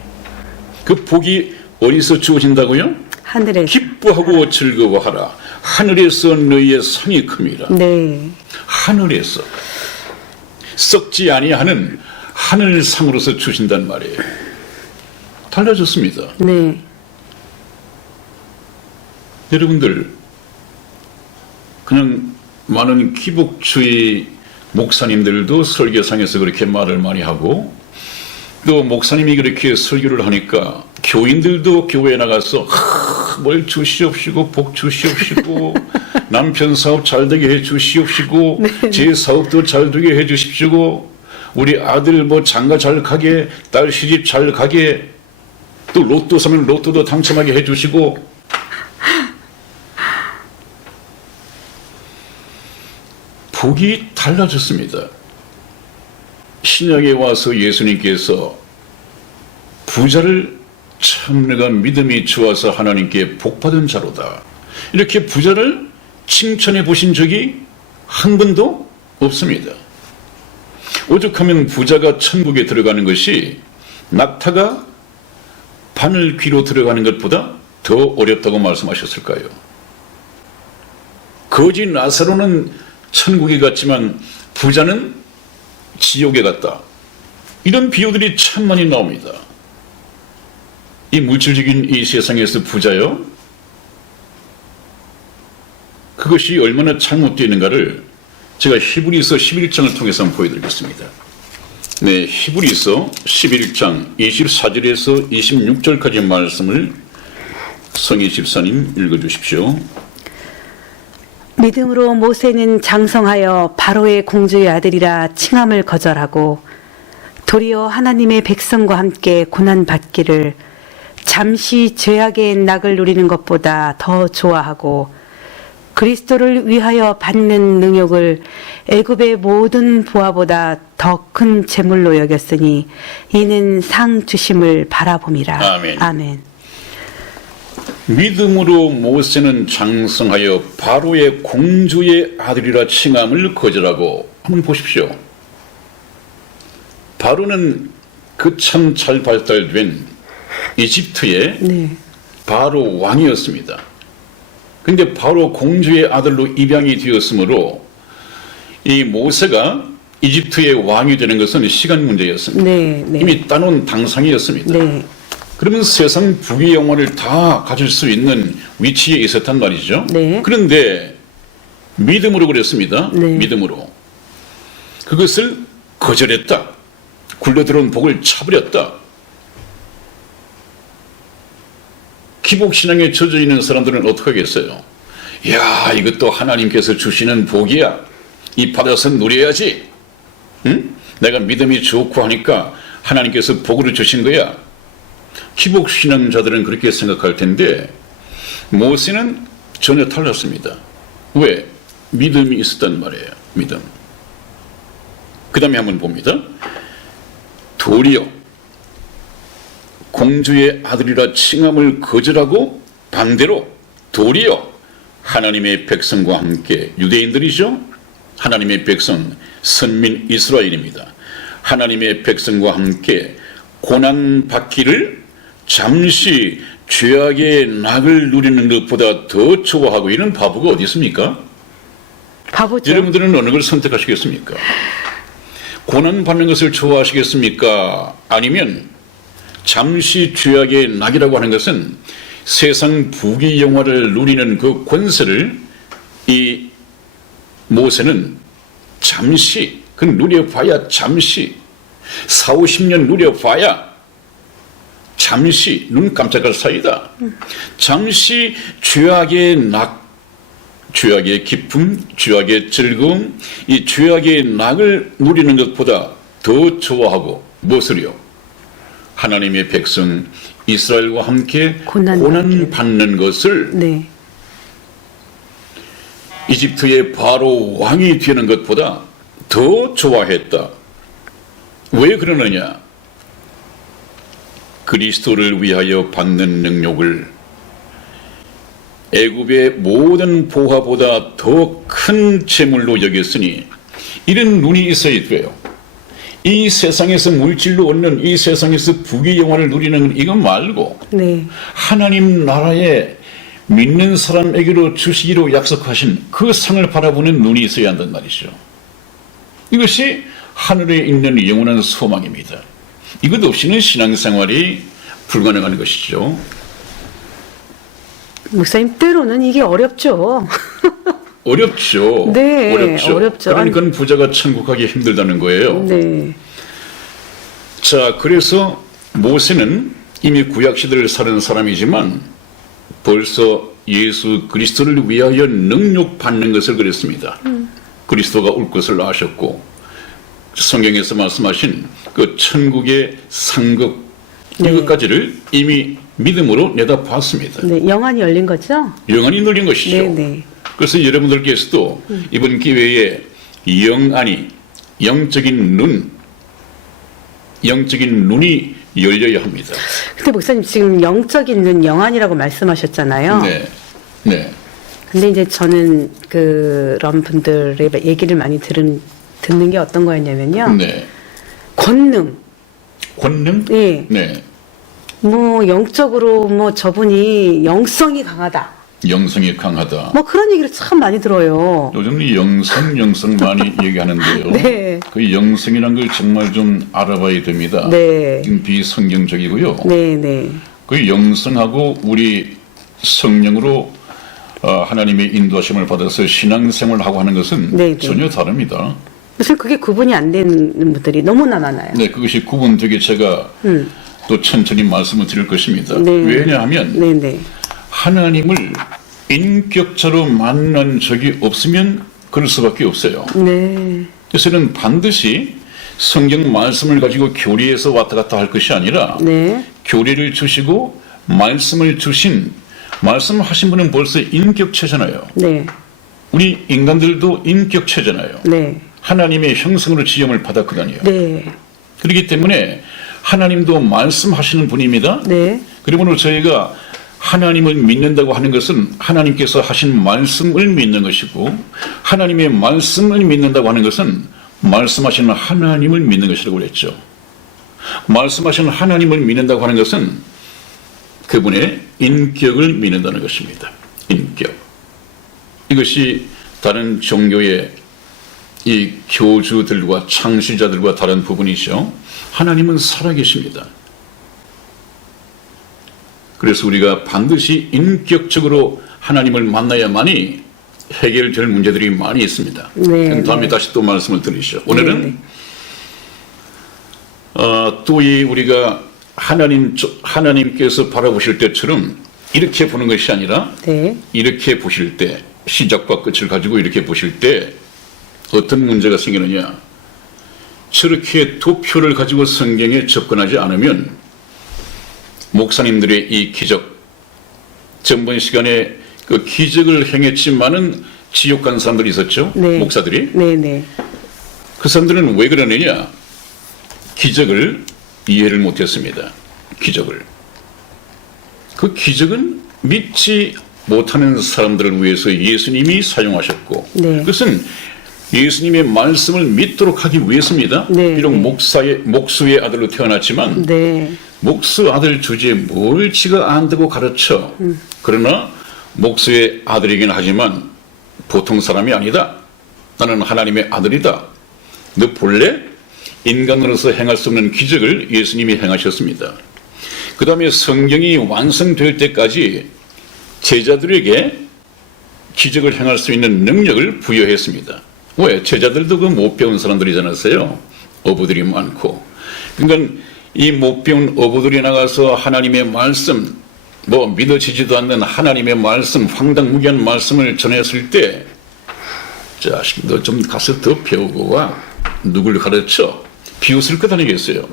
그 복이 어디서 주어진다고요? 하늘에서. 기뻐하고 즐거워하라. 하늘에서 너희의 상이 큽니다. 네. 하늘에서 썩지 아니하는 하늘상으로서 주신단 말이에요. 달라졌습니다. 네. 여러분들 그냥 많은 기복주의 목사님들도 설교상에서 그렇게 말을 많이 하고 또 목사님이 그렇게 설교를 하니까 교인들도 교회에 나가서 뭘 주시옵시고 복 주시옵시고 남편 사업 잘 되게 해 주시옵시고 네. 제 사업도 잘 되게 해 주십시오. 우리 아들 뭐 장가 잘 가게 딸 시집 잘 가게 또 로또 사면 로또도 당첨하게 해 주시고 복이 달라졌습니다. 신약에 와서 예수님께서 부자를 참 내가 믿음이 좋아서 하나님께 복받은 자로다. 이렇게 부자를 칭찬해 보신 적이 한 번도 없습니다. 오죽하면 부자가 천국에 들어가는 것이 낙타가 바늘 귀로 들어가는 것보다 더 어렵다고 말씀하셨을까요? 거지 나사로는 천국에 갔지만 부자는 지옥에 갔다. 이런 비유들이 참 많이 나옵니다. 이 물질적인 이 세상에서 부자요? 그것이 얼마나 잘못되어 있는가를 제가 히브리서 11장을 통해서 한번 보여드리겠습니다. 네, 히브리서 11장 24절에서 26절까지 말씀을 성희 집사님 읽어주십시오. 믿음으로 모세는 장성하여 바로의 공주의 아들이라 칭함을 거절하고 도리어 하나님의 백성과 함께 고난받기를 잠시 죄악의 낙을 누리는 것보다 더 좋아하고 그리스도를 위하여 받는 능욕을 애굽의 모든 부하보다 더 큰 재물로 여겼으니 이는 상 주심을 바라봄이라. 아멘. 아멘. 믿음으로 모세는 장성하여 바로의 공주의 아들이라 칭함을 거절하고, 한번 보십시오. 바로는 그 참 잘 발달된 이집트의 네. 바로 왕이었습니다. 근데 바로 공주의 아들로 입양이 되었으므로 이 모세가 이집트의 왕이 되는 것은 시간 문제였습니다. 네. 네. 이미 따놓은 당상이었습니다. 네. 그러면 세상 부귀 영화를 다 가질 수 있는 위치에 있었단 말이죠. 네. 그런데 믿음으로 그랬습니다. 네. 믿음으로. 그것을 거절했다. 굴러들어온 복을 차버렸다. 기복신앙에 젖어 있는 사람들은 어떻게 하겠어요? 야, 이것도 하나님께서 주시는 복이야. 이 받아서 누려야지. 응? 내가 믿음이 좋고 하니까 하나님께서 복으로 주신 거야. 기복신앙자들은 그렇게 생각할 텐데 모세는 전혀 달랐습니다. 왜? 믿음이 있었단 말이에요. 믿음. 그 다음에 한번 봅니다. 도리어 공주의 아들이라 칭함을 거절하고 반대로 도리어 하나님의 백성과 함께, 유대인들이죠. 하나님의 백성, 선민 이스라엘입니다. 하나님의 백성과 함께 고난받기를 잠시 죄악의 낙을 누리는 것보다 더 좋아하고, 이런 바보가 어디 있습니까? 바보죠. 여러분들은 어느 걸 선택하시겠습니까? 고난받는 것을 좋아하시겠습니까? 아니면 잠시 죄악의 낙이라고 하는 것은 세상 부귀 영화를 누리는 그 권세를 이 모세는 잠시, 그 누려봐야 잠시, 40-50년 누려봐야 잠시, 눈 깜짝할 사이다. 잠시 죄악의 낙, 죄악의 기쁨, 죄악의 즐거움, 이 죄악의 낙을 누리는 것보다 더 좋아하고, 무엇을요? 하나님의 백성 이스라엘과 함께 고난받는 것을, 네. 이집트의 바로 왕이 되는 것보다 더 좋아했다. 왜 그러느냐? 그리스도를 위하여 받는 능력을 애굽의 모든 보화보다 더 큰 재물로 여겼으니, 이런 눈이 있어야 돼요. 이 세상에서 물질로 얻는, 이 세상에서 부귀 영화를 누리는 이거 말고 네. 하나님 나라에 믿는 사람에게로 주시기로 약속하신 그 상을 바라보는 눈이 있어야 한단 말이죠. 이것이 하늘에 있는 영원한 소망입니다. 이것 없이는 신앙생활이 불가능한 것이죠. 목사님, 때로는 이게 어렵죠. 어렵죠. 네, 어렵죠. 그러니까 부자가 천국 가기 힘들다는 거예요. 네. 자, 그래서 모세는 이미 구약시대를 사는 사람이지만 벌써 예수 그리스도를 위하여 능력받는 것을 그랬습니다. 그리스도가 올 것을 아셨고, 성경에서 말씀하신 그 천국의 상급, 네. 이것까지를 이미 믿음으로 내다봤습니다. 네, 영안이 열린 거죠? 영안이 눌린 것이죠. 네, 네. 그래서 여러분들께서도 이번 기회에 영안이, 영적인 눈이 열려야 합니다. 근데 목사님, 지금 영적인 눈, 영안이라고 말씀하셨잖아요. 네, 네, 근데 이제 저는 그런 분들의 얘기를 많이 듣는 게 어떤 거였냐면요. 네. 권능. 권능? 예. 네, 뭐 영적으로 뭐 저분이 영성이 강하다. 영성이 강하다. 뭐 그런 얘기를 참 많이 들어요. 요즘 이 영성 많이 얘기하는데요. 네. 그 영성이란 걸 정말 좀 알아봐야 됩니다. 네. 비성경적이고요. 네, 네. 그 영성하고 우리 성령으로 하나님의 인도하심을 받아서 신앙생활하고 하는 것은 네, 네. 전혀 다릅니다. 사실 그게 구분이 안 되는 분들이 너무나 많아요. 네, 그것이 구분되게 제가 또 천천히 말씀을 드릴 것입니다. 네. 왜냐하면 네, 네. 하나님을 인격자로 만난 적이 없으면 그럴 수밖에 없어요. 네. 그래서는 반드시 성경 말씀을 가지고 교리에서 왔다 갔다 할 것이 아니라 네. 교리를 주시고 말씀을 주신 말씀하신 분은 벌써 인격체잖아요. 네. 우리 인간들도 인격체잖아요. 네. 하나님의 형상으로 지음을 받았거든요. 네. 그렇기 때문에 하나님도 말씀하시는 분입니다. 네. 그러므로 저희가 하나님을 믿는다고 하는 것은 하나님께서 하신 말씀을 믿는 것이고 하나님의 말씀을 믿는다고 하는 것은 말씀하시는 하나님을 믿는 것이라고 그랬죠. 말씀하시는 하나님을 믿는다고 하는 것은 그분의 인격을 믿는다는 것입니다. 인격. 이것이 다른 종교의 이 교주들과 창시자들과 다른 부분이죠. 하나님은 살아계십니다. 그래서 우리가 반드시 인격적으로 하나님을 만나야만이 해결될 문제들이 많이 있습니다. 네, 다음에 네. 다시 또 말씀을 드리죠. 오늘은 네, 또 이 우리가 하나님께서 바라보실 때처럼 이렇게 보는 것이 아니라 네. 이렇게 보실 때 시작과 끝을 가지고 이렇게 보실 때 어떤 문제가 생기느냐. 저렇게 도표를 가지고 성경에 접근하지 않으면 목사님들의 이 기적, 전번 시간에 그 기적을 행했지만은 지옥 간 사람들이 있었죠. 네. 목사들이. 네, 네. 그 사람들은 왜 그러느냐. 기적을 이해를 못했습니다. 기적을. 그 기적은 믿지 못하는 사람들을 위해서 예수님이 사용하셨고 네. 그것은 예수님의 말씀을 믿도록 하기 위해서입니다. 네, 비록 네. 목수의 아들로 태어났지만 네. 목수 아들 주제에 뭘 지가 안다고 가르쳐. 그러나 목수의 아들이긴 하지만 보통 사람이 아니다. 나는 하나님의 아들이다. 너 본래 인간으로서 행할 수 없는 기적을 예수님이 행하셨습니다. 그 다음에 성경이 완성될 때까지 제자들에게 기적을 행할 수 있는 능력을 부여했습니다. 왜? 제자들도 그 못 배운 사람들이잖아요. 어부들이 많고. 그러니까 이 못 배운 어부들이 나가서 하나님의 말씀, 뭐 믿어지지도 않는 하나님의 말씀, 황당무계한 말씀을 전했을 때 자식 너 좀 가서 더 배우고 와. 누굴 가르쳐? 비웃을 것 아니겠어요?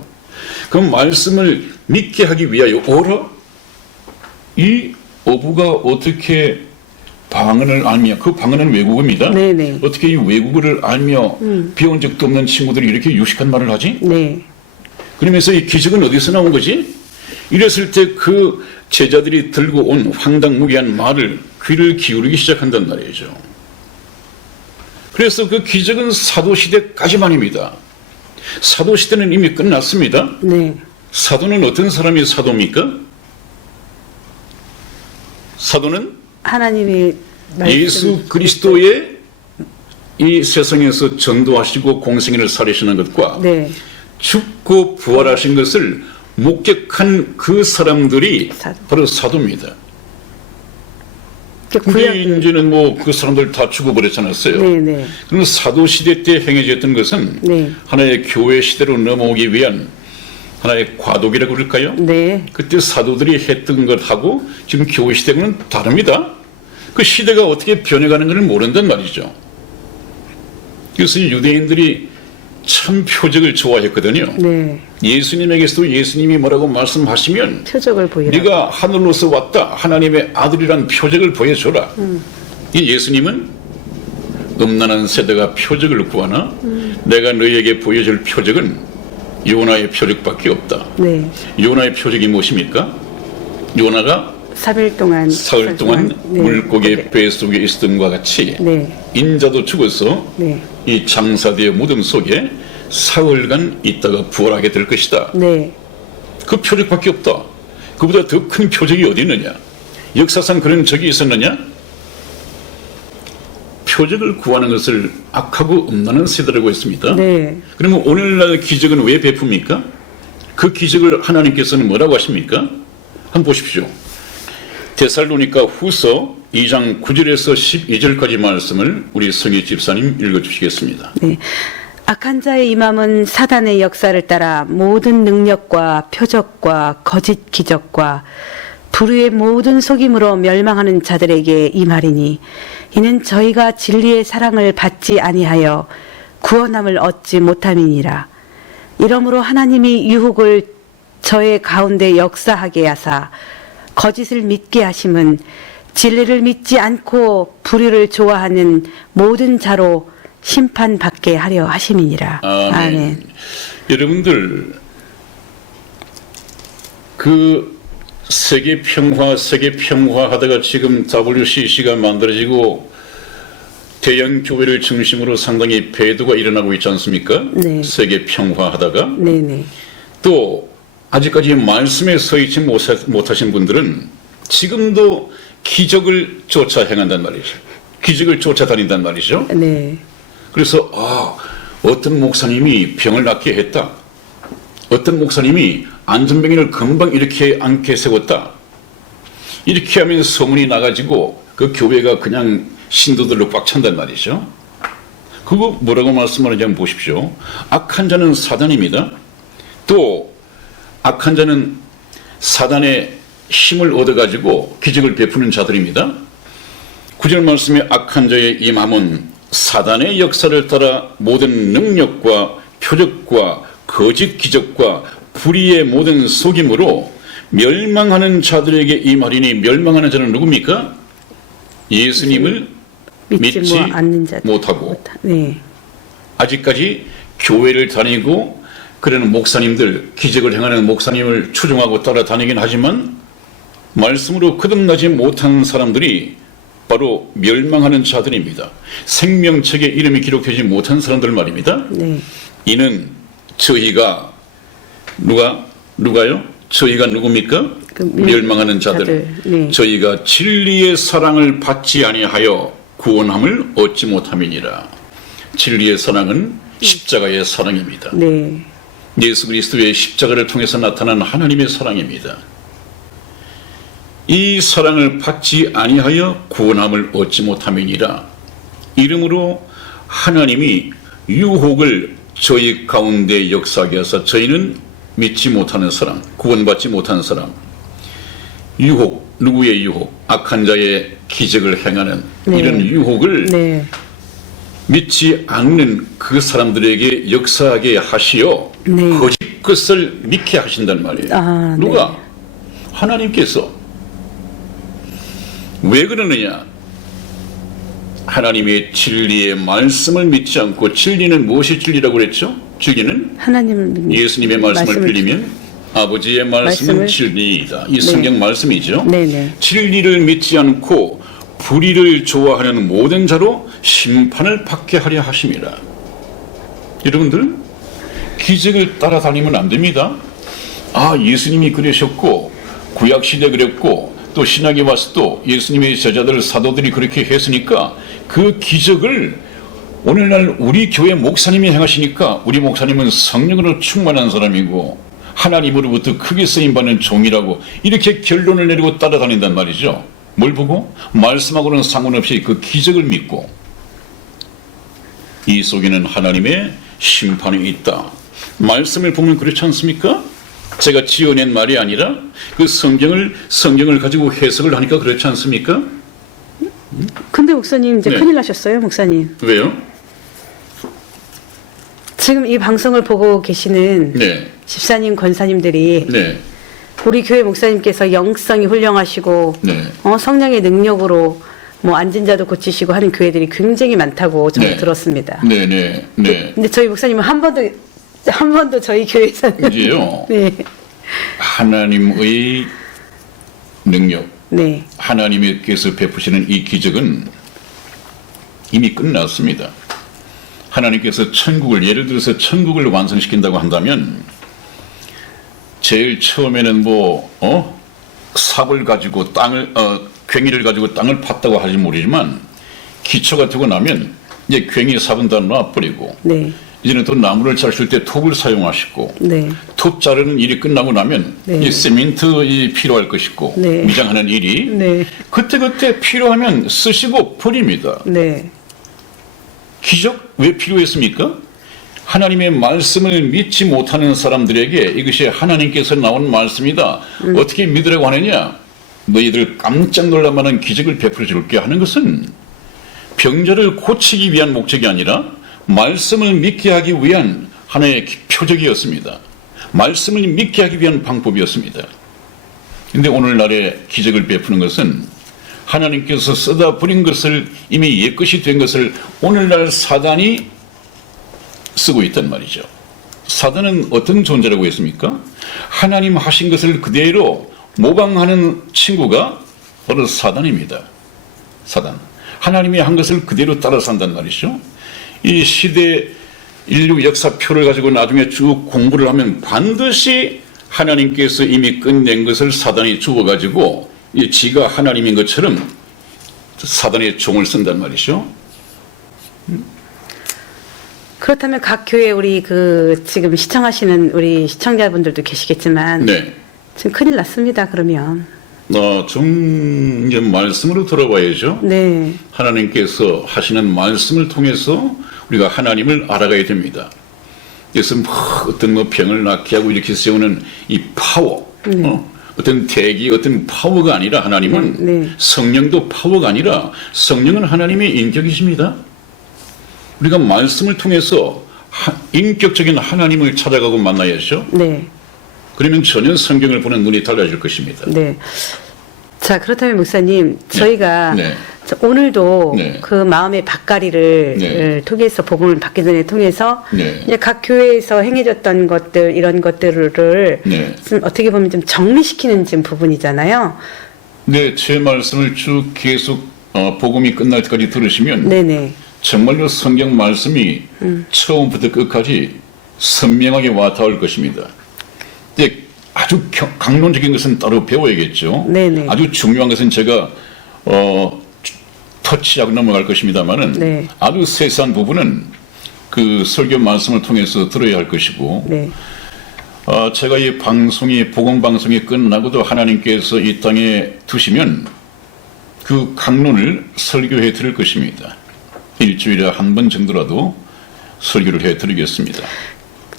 그 말씀을 믿게 하기 위하여 오라? 이 어부가 어떻게 방언을 알며, 그 방언은 외국어입니다. 네네. 어떻게 이 외국어를 알며 배운 적도 없는 친구들이 이렇게 유식한 말을 하지? 네. 그러면서 이 기적은 어디서 나온 거지? 이랬을 때 그 제자들이 들고 온 황당무계한 말을 귀를 기울이기 시작한단 말이죠. 그래서 그 기적은 사도시대까지만입니다. 사도시대는 이미 끝났습니다. 네. 사도는 어떤 사람이 사도입니까? 사도는 하나님이 예수 그리스도의 이 세상에서 전도하시고 공생애를 살리시는 것과 네. 죽고 부활하신 것을 목격한 그 사람들이 사도. 바로 사도입니다. 구약. 근데 이제는 뭐 그 사람들 다 죽어버렸잖아요. 네네. 그럼 사도 시대 때 행해졌던 것은 네. 하나의 교회 시대로 넘어오기 위한 하나의 과도기라고 그럴까요? 네. 그때 사도들이 했던 것하고 지금 교회 시대는 다릅니다. 그 시대가 어떻게 변해가는지를 모른단 말이죠. 그래서 유대인들이 참 표적을 좋아했거든요. 네. 예수님에게서도 예수님이 뭐라고 말씀하시면 표적을 보이라. 네가 하늘로서 왔다. 하나님의 아들이란 표적을 보여줘라. 이 예수님은 음란한 세대가 표적을 구하나 내가 너희에게 보여줄 표적은 요나의 표적밖에 없다. 네. 요나의 표적이 무엇입니까? 요나가 3일 동안. 사흘 동안 네. 물고기 배 속에 있었던 것과 같이 네. 인자도 죽어서 네. 이 장사대의 무덤 속에 사흘간 있다가 부활하게 될 것이다. 네. 그 표적밖에 없다. 그보다 더 큰 표적이 어디 있느냐? 역사상 그런 적이 있었느냐? 표적을 구하는 것을 악하고 음란한 세대라고 했습니다. 네. 그러면 오늘날 기적은 왜 베풉니까? 그 기적을 하나님께서는 뭐라고 하십니까? 한번 보십시오. 데살로니가 후서 2장 9절에서 12절까지 말씀을 우리 성희 집사님 읽어주시겠습니다. 네. 악한 자의 임함은 사단의 역사를 따라 모든 능력과 표적과 거짓 기적과 불의의 모든 속임으로 멸망하는 자들에게 임하리니 이는 저희가 진리의 사랑을 받지 아니하여 구원함을 얻지 못함이니라. 이러므로 하나님이 유혹을 저의 가운데 역사하게 하사 거짓을 믿게 하심은 진리를 믿지 않고 불의를 좋아하는 모든 자로 심판받게 하려 하심이니라. 아멘. 여러분들 그 세계 평화 하다가 지금 WCC가 만들어지고 대형 교회를 중심으로 상당히 배도가 일어나고 있지 않습니까? 네. 세계 평화 하다가 네네. 또 아직까지 말씀에 서 있지 못하신 분들은 지금도 기적을 쫓아 행한단 말이죠. 기적을 쫓아다닌단 말이죠. 네. 그래서 어떤 목사님이 병을 낫게 했다. 어떤 목사님이 안전병인을 금방 이렇게 앉게 세웠다. 이렇게 하면 소문이 나가지고 그 교회가 그냥 신도들로 꽉 찬단 말이죠. 그거 뭐라고 말씀하는지 한번 보십시오. 악한 자는 사단입니다. 또 악한 자는 사단의 힘을 얻어가지고 기적을 베푸는 자들입니다. 9절 말씀에 악한 자의 임함은 사단의 역사를 따라 모든 능력과 표적과 거짓 기적과 불의의 모든 속임으로 멸망하는 자들에게 임하리니 멸망하는 자는 누굽니까? 예수님을 믿지 않는 자들. 못하고 네. 아직까지 교회를 다니고 그러는 목사님들, 기적을 행하는 목사님을 추종하고 따라다니긴 하지만 말씀으로 거듭나지 못한 사람들이 바로 멸망하는 자들입니다. 생명책에 이름이 기록되지 못한 사람들 말입니다. 네. 이는 저희가 누가요? 저희가 누굽니까? 그 멸망하는 자들. 네. 저희가 진리의 사랑을 받지 아니하여 구원함을 얻지 못함이니라. 진리의 사랑은 십자가의 사랑입니다. 네. 예수 그리스도의 십자가를 통해서 나타난 하나님의 사랑입니다. 이 사랑을 받지 아니하여 구원함을 얻지 못함이니라. 이러므로 하나님이 유혹을 저희 가운데 역사하게 하사 저희는 믿지 못하는 사람, 구원받지 못하는 사람, 유혹, 누구의 유혹? 악한 자의 기적을 행하는 네. 이런 유혹을 네. 믿지 않는 그 사람들에게 역사하게 하시어 네. 거짓 것을 믿게 하신단 말이에요. 누가? 네. 하나님께서. 왜 그러느냐? 하나님의 진리의 말씀을 믿지 않고, 진리는 무엇이 진리라고 그랬죠? 진리는 하나님을 예수님의 말씀을 빌리면 아버지의 말씀은 진리이다. 이 성경 말씀이죠. 네네. 진리를 믿지 않고 불의를 좋아하는 모든 자로 심판을 받게 하려 하심이라. 여러분들 기적을 따라다니면 안 됩니다. 예수님이 그러셨고 구약시대 그랬고 또 신약에 와서 또 예수님의 제자들 사도들이 그렇게 했으니까 그 기적을 오늘날 우리 교회 목사님이 행하시니까 우리 목사님은 성령으로 충만한 사람이고 하나님으로부터 크게 쓰임받는 종이라고 이렇게 결론을 내리고 따라다닌단 말이죠. 뭘 보고? 말씀하고는 상관없이 그 기적을 믿고. 이 속에는 하나님의 심판이 있다. 말씀을 보면 그렇지 않습니까? 제가 지어낸 말이 아니라 그 성경을 가지고 해석을 하니까 그렇지 않습니까? 근데 목사님 이제 네. 큰일 나셨어요, 목사님. 왜요? 지금 이 방송을 보고 계시는 네. 집사님, 권사님들이 네. 우리 교회 목사님께서 영성이 훌륭하시고 네. 성령의 능력으로 뭐 앉은 자도 고치시고 하는 교회들이 굉장히 많다고 저는 네. 들었습니다. 네, 네, 네. 근데 저희 목사님은 한 번도 저희 교회에서는 이제요. 네. 하나님의 능력, 네. 하나님께서 베푸시는 이 기적은 이미 끝났습니다. 하나님께서 예를 들어서 천국을 완성시킨다고 한다면 제일 처음에는 삽을 가지고 괭이를 가지고 땅을 팠다고 하지 모르지만 기초가 되고 나면 이제 괭이 삽은 다 놔버리고 네. 이제는 또 나무를 자르실 때 톱을 사용하시고 네. 톱 자르는 일이 끝나고 나면 네. 이 세멘트 필요할 것이고 네. 미장하는 일이 네. 그때 필요하면 쓰시고 버립니다. 네. 기적 왜 필요했습니까? 하나님의 말씀을 믿지 못하는 사람들에게 이것이 하나님께서 나온 말씀이다. 어떻게 믿으라고 하느냐? 너희들 깜짝 놀랄 만한 기적을 베풀어 줄게 하는 것은 병자를 고치기 위한 목적이 아니라 말씀을 믿게 하기 위한 하나의 표적이었습니다. 말씀을 믿게 하기 위한 방법이었습니다. 근데 오늘날의 기적을 베푸는 것은 하나님께서 쓰다 버린 것을 이미 옛것이 된 것을 오늘날 사단이 쓰고 있단 말이죠. 사단은 어떤 존재라고 했습니까? 하나님 하신 것을 그대로 모방하는 친구가 바로 사단입니다. 사단. 하나님이 한 것을 그대로 따라 산단 말이죠. 이 시대 인류 역사표를 가지고 나중에 쭉 공부를 하면 반드시 하나님께서 이미 끝낸 것을 사단이 주어가지고 지가 하나님인 것처럼 사단의 종을 쓴단 말이죠. 그렇다면 각 교회 우리 지금 시청하시는 우리 시청자분들도 계시겠지만 네. 지금 큰일 났습니다. 그러면 좀 이제 말씀으로 들어봐야죠. 네. 하나님께서 하시는 말씀을 통해서 우리가 하나님을 알아가야 됩니다. 그래서 어떤 병을 낫게 하고 이렇게 세우는 이 파워, 어떤 대기, 어떤 파워가 아니라 하나님은 네. 성령도 파워가 아니라 성령은 하나님의 인격이십니다. 우리가 말씀을 통해서 인격적인 하나님을 찾아가고 만나야죠. 네. 그러면 전혀 성경을 보는 눈이 달라질 것입니다. 네. 자, 그렇다면 목사님, 저희가 네. 오늘도 네. 그 마음의 밭가리를 네. 통해서 복음을 받기 전에 통해서 네. 이제 각 교회에서 행해졌던 것들 이런 것들을 네. 좀 어떻게 보면 좀 정리시키는 지금 부분이잖아요. 네, 제 말씀을 쭉 계속 복음이 끝날 때까지 들으시면 네네. 정말로 성경 말씀이 처음부터 끝까지 선명하게 와닿을 것입니다. 이제 아주 강론적인 것은 따로 배워야겠죠. 네네. 아주 중요한 것은 제가 터치하고 넘어갈 것입니다만은 네. 아주 세세한 부분은 그 설교 말씀을 통해서 들어야 할 것이고 네. 제가 이 복음 방송이 끝나고도 하나님께서 이 땅에 두시면 그 강론을 설교해 드릴 것입니다. 일주일에 한 번 정도라도 설교를 해 드리겠습니다.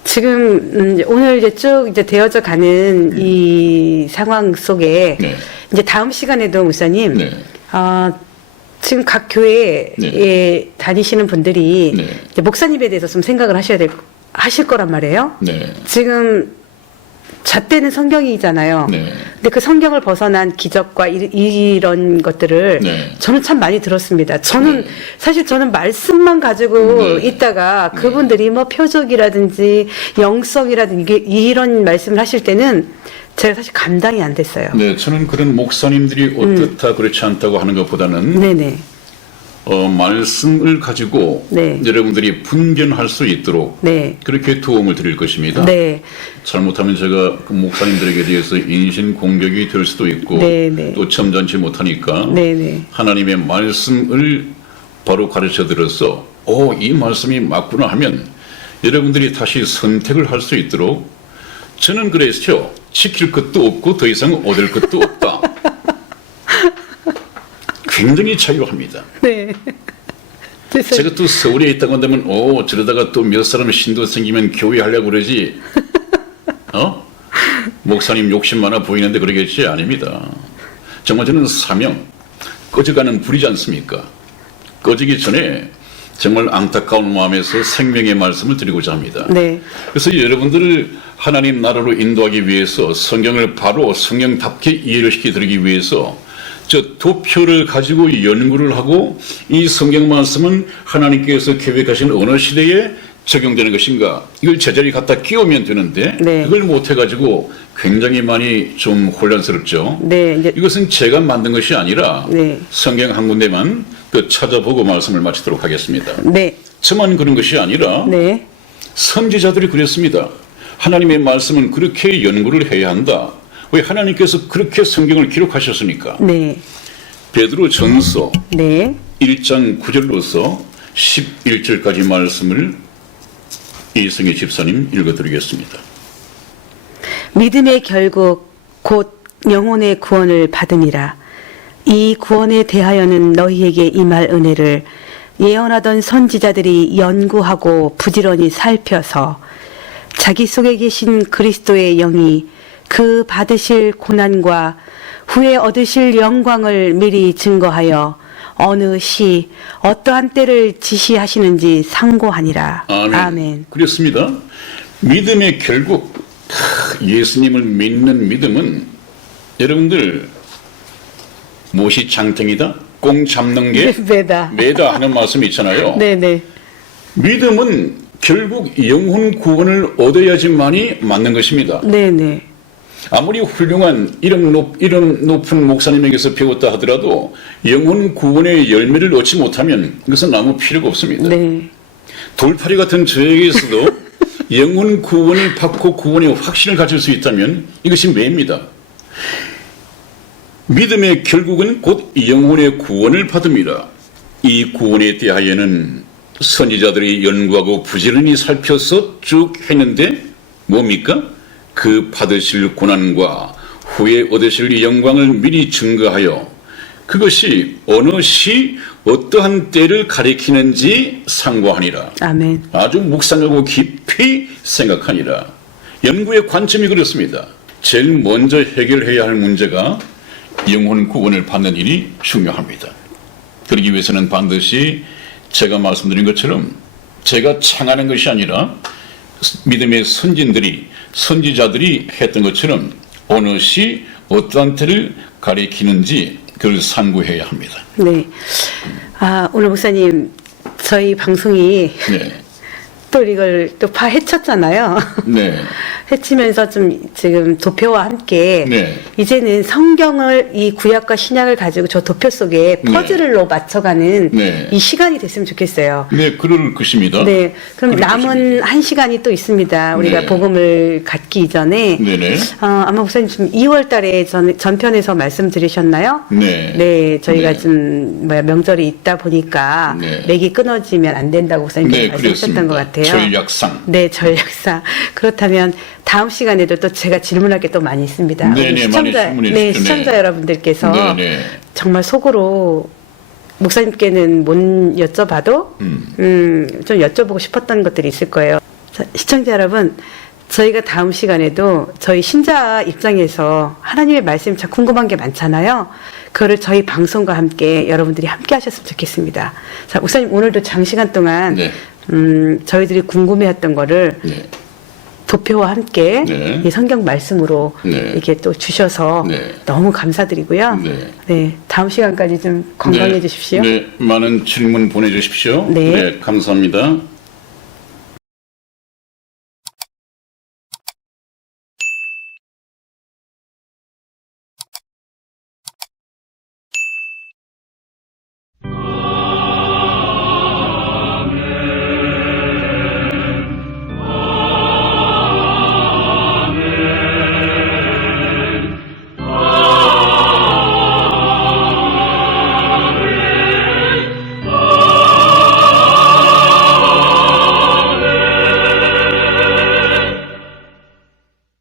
지금 오늘 이제 쭉 이제 되어져 가는 이 상황 속에 네. 이제 다음 시간에도 목사님 네. 지금 각 교회에 네. 다니시는 분들이 네. 이제 목사님에 대해서 좀 생각을 하실 거란 말이에요. 네. 지금 잣대는 성경이잖아요. 네. 근데 그 성경을 벗어난 기적과 이런 것들을 네. 저는 참 많이 들었습니다. 저는 네. 사실 저는 말씀만 가지고 네. 있다가 그분들이 뭐 표적이라든지 영성이라든지 이런 말씀을 하실 때는 제가 사실 감당이 안 됐어요. 네, 저는 그런 목사님들이 어떻다 그렇지 않다고 하는 것보다는 네네. 말씀을 가지고 네. 여러분들이 분별할 수 있도록 네. 그렇게 도움을 드릴 것입니다. 네. 잘못하면 제가 그 목사님들에게 대해서 인신 공격이 될 수도 있고 네, 네. 또 점잖지 못하니까 네네. 하나님의 말씀을 바로 가르쳐 드려서 이 말씀이 맞구나 하면 여러분들이 다시 선택을 할 수 있도록 저는 그랬죠. 지킬 것도 없고 더 이상 얻을 것도 없다. 굉장히 자유합니다. 네. 제가 또 서울에 있다고 한다면 저러다가 또 몇 사람 신도 생기면 교회 하려고 그러지. 목사님 욕심 많아 보이는데 그러겠지? 아닙니다. 정말 저는 사명, 꺼져가는 불이지 않습니까? 꺼지기 전에 정말 안타까운 마음에서 생명의 말씀을 드리고자 합니다. 네. 그래서 여러분들을 하나님 나라로 인도하기 위해서 성경을 바로 성경답게 이해를 시켜드리기 위해서 저 도표를 가지고 연구를 하고 이 성경 말씀은 하나님께서 계획하신 어느 시대에 적용되는 것인가 이걸 제자리 갖다 끼우면 되는데 네. 그걸 못해가지고 굉장히 많이 좀 혼란스럽죠. 네. 이제 이것은 제가 만든 것이 아니라 네. 성경 한 군데만 그 찾아보고 말씀을 마치도록 하겠습니다. 네. 저만 그런 것이 아니라 네. 선지자들이 그랬습니다. 하나님의 말씀은 그렇게 연구를 해야 한다. 왜 하나님께서 그렇게 성경을 기록하셨으니까. 네. 베드로 전서 네. 1장 9절로서 11절까지 말씀을 이성희 집사님 읽어드리겠습니다. 믿음의 결국 곧 영혼의 구원을 받음이라. 이 구원에 대하여는 너희에게 임할 은혜를 예언하던 선지자들이 연구하고 부지런히 살펴서 자기 속에 계신 그리스도의 영이 그 받으실 고난과 후에 얻으실 영광을 미리 증거하여 어느 시 어떠한 때를 지시하시는지 상고하니라. 아멘. 그렇습니다. 믿음의 결국 예수님을 믿는 믿음은 여러분들 무엇이 장땡이다? 꽁 잡는 게 매다 하는 말씀이 있잖아요. 네네. 믿음은 결국 영혼 구원을 얻어야지만이 맞는 것입니다. 네네. 아무리 훌륭한 이런 높은 목사님에게서 배웠다 하더라도 영혼 구원의 열매를 얻지 못하면 그것은 아무 필요가 없습니다. 네. 돌팔이 같은 저에게서도 영혼 구원을 받고 구원의 확신을 가질 수 있다면 이것이 매입니다. 믿음의 결국은 곧 영혼의 구원을 받음이라. 이 구원에 대하여는 선지자들이 연구하고 부지런히 살펴서 쭉 했는데 뭡니까? 그 받으실 고난과 후에 얻으실 영광을 미리 증거하여 그것이 어느 시 어떠한 때를 가리키는지 상고하니라. 아멘. 아주 묵상하고 깊이 생각하니라. 연구의 관점이 그렇습니다. 제일 먼저 해결해야 할 문제가 영혼 구원을 받는 일이 중요합니다. 그러기 위해서는 반드시 제가 말씀드린 것처럼 제가 창하는 것이 아니라 믿음의 선지자들이 했던 것처럼 어느 시 어떠한 때를 가리키는지 그걸 상고해야 합니다. 네. 오늘 목사님 저희 방송이 네. 또 이걸 또 파헤쳤잖아요. 네. 해치면서 좀 지금 도표와 함께 네. 이제는 성경을 이 구약과 신약을 가지고 저 도표 속에 퍼즐로 맞춰가는 네. 이 시간이 됐으면 좋겠어요. 네, 그럴 것입니다. 네, 그럼 그럴 남은 것입니다. 한 시간이 또 있습니다. 우리가 네. 복음을 갖기 이전에 네네. 아마 목사님 지금 2월달에 전편에서 말씀드리셨나요? 네. 네, 저희가 네. 좀 명절이 있다 보니까 네. 맥이 끊어지면 안 된다고 목사님께서 네, 말씀하셨던 것 그렇습니다. 같아요. 전략상. 네, 전략상. 그렇다면 다음 시간에도 또 제가 질문할 게 또 많이 있습니다. 네네, 우리 많이 질문해 네, 주시죠. 시청자 네. 여러분들께서 네네. 정말 속으로 목사님께는 못 여쭤봐도 좀 여쭤보고 싶었던 것들이 있을 거예요. 자, 시청자 여러분, 저희가 다음 시간에도 저희 신자 입장에서 하나님의 말씀 참 궁금한 게 많잖아요. 그거를 저희 방송과 함께 여러분들이 함께 하셨으면 좋겠습니다. 자, 목사님 오늘도 장시간 동안 네. 저희들이 궁금해했던 거를 네. 도표와 함께 네. 이 성경 말씀으로 네. 이렇게 또 주셔서 네. 너무 감사드리고요. 네. 네, 다음 시간까지 좀 건강해 주십시오. 네, 많은 질문 보내주십시오. 네. 네, 감사합니다.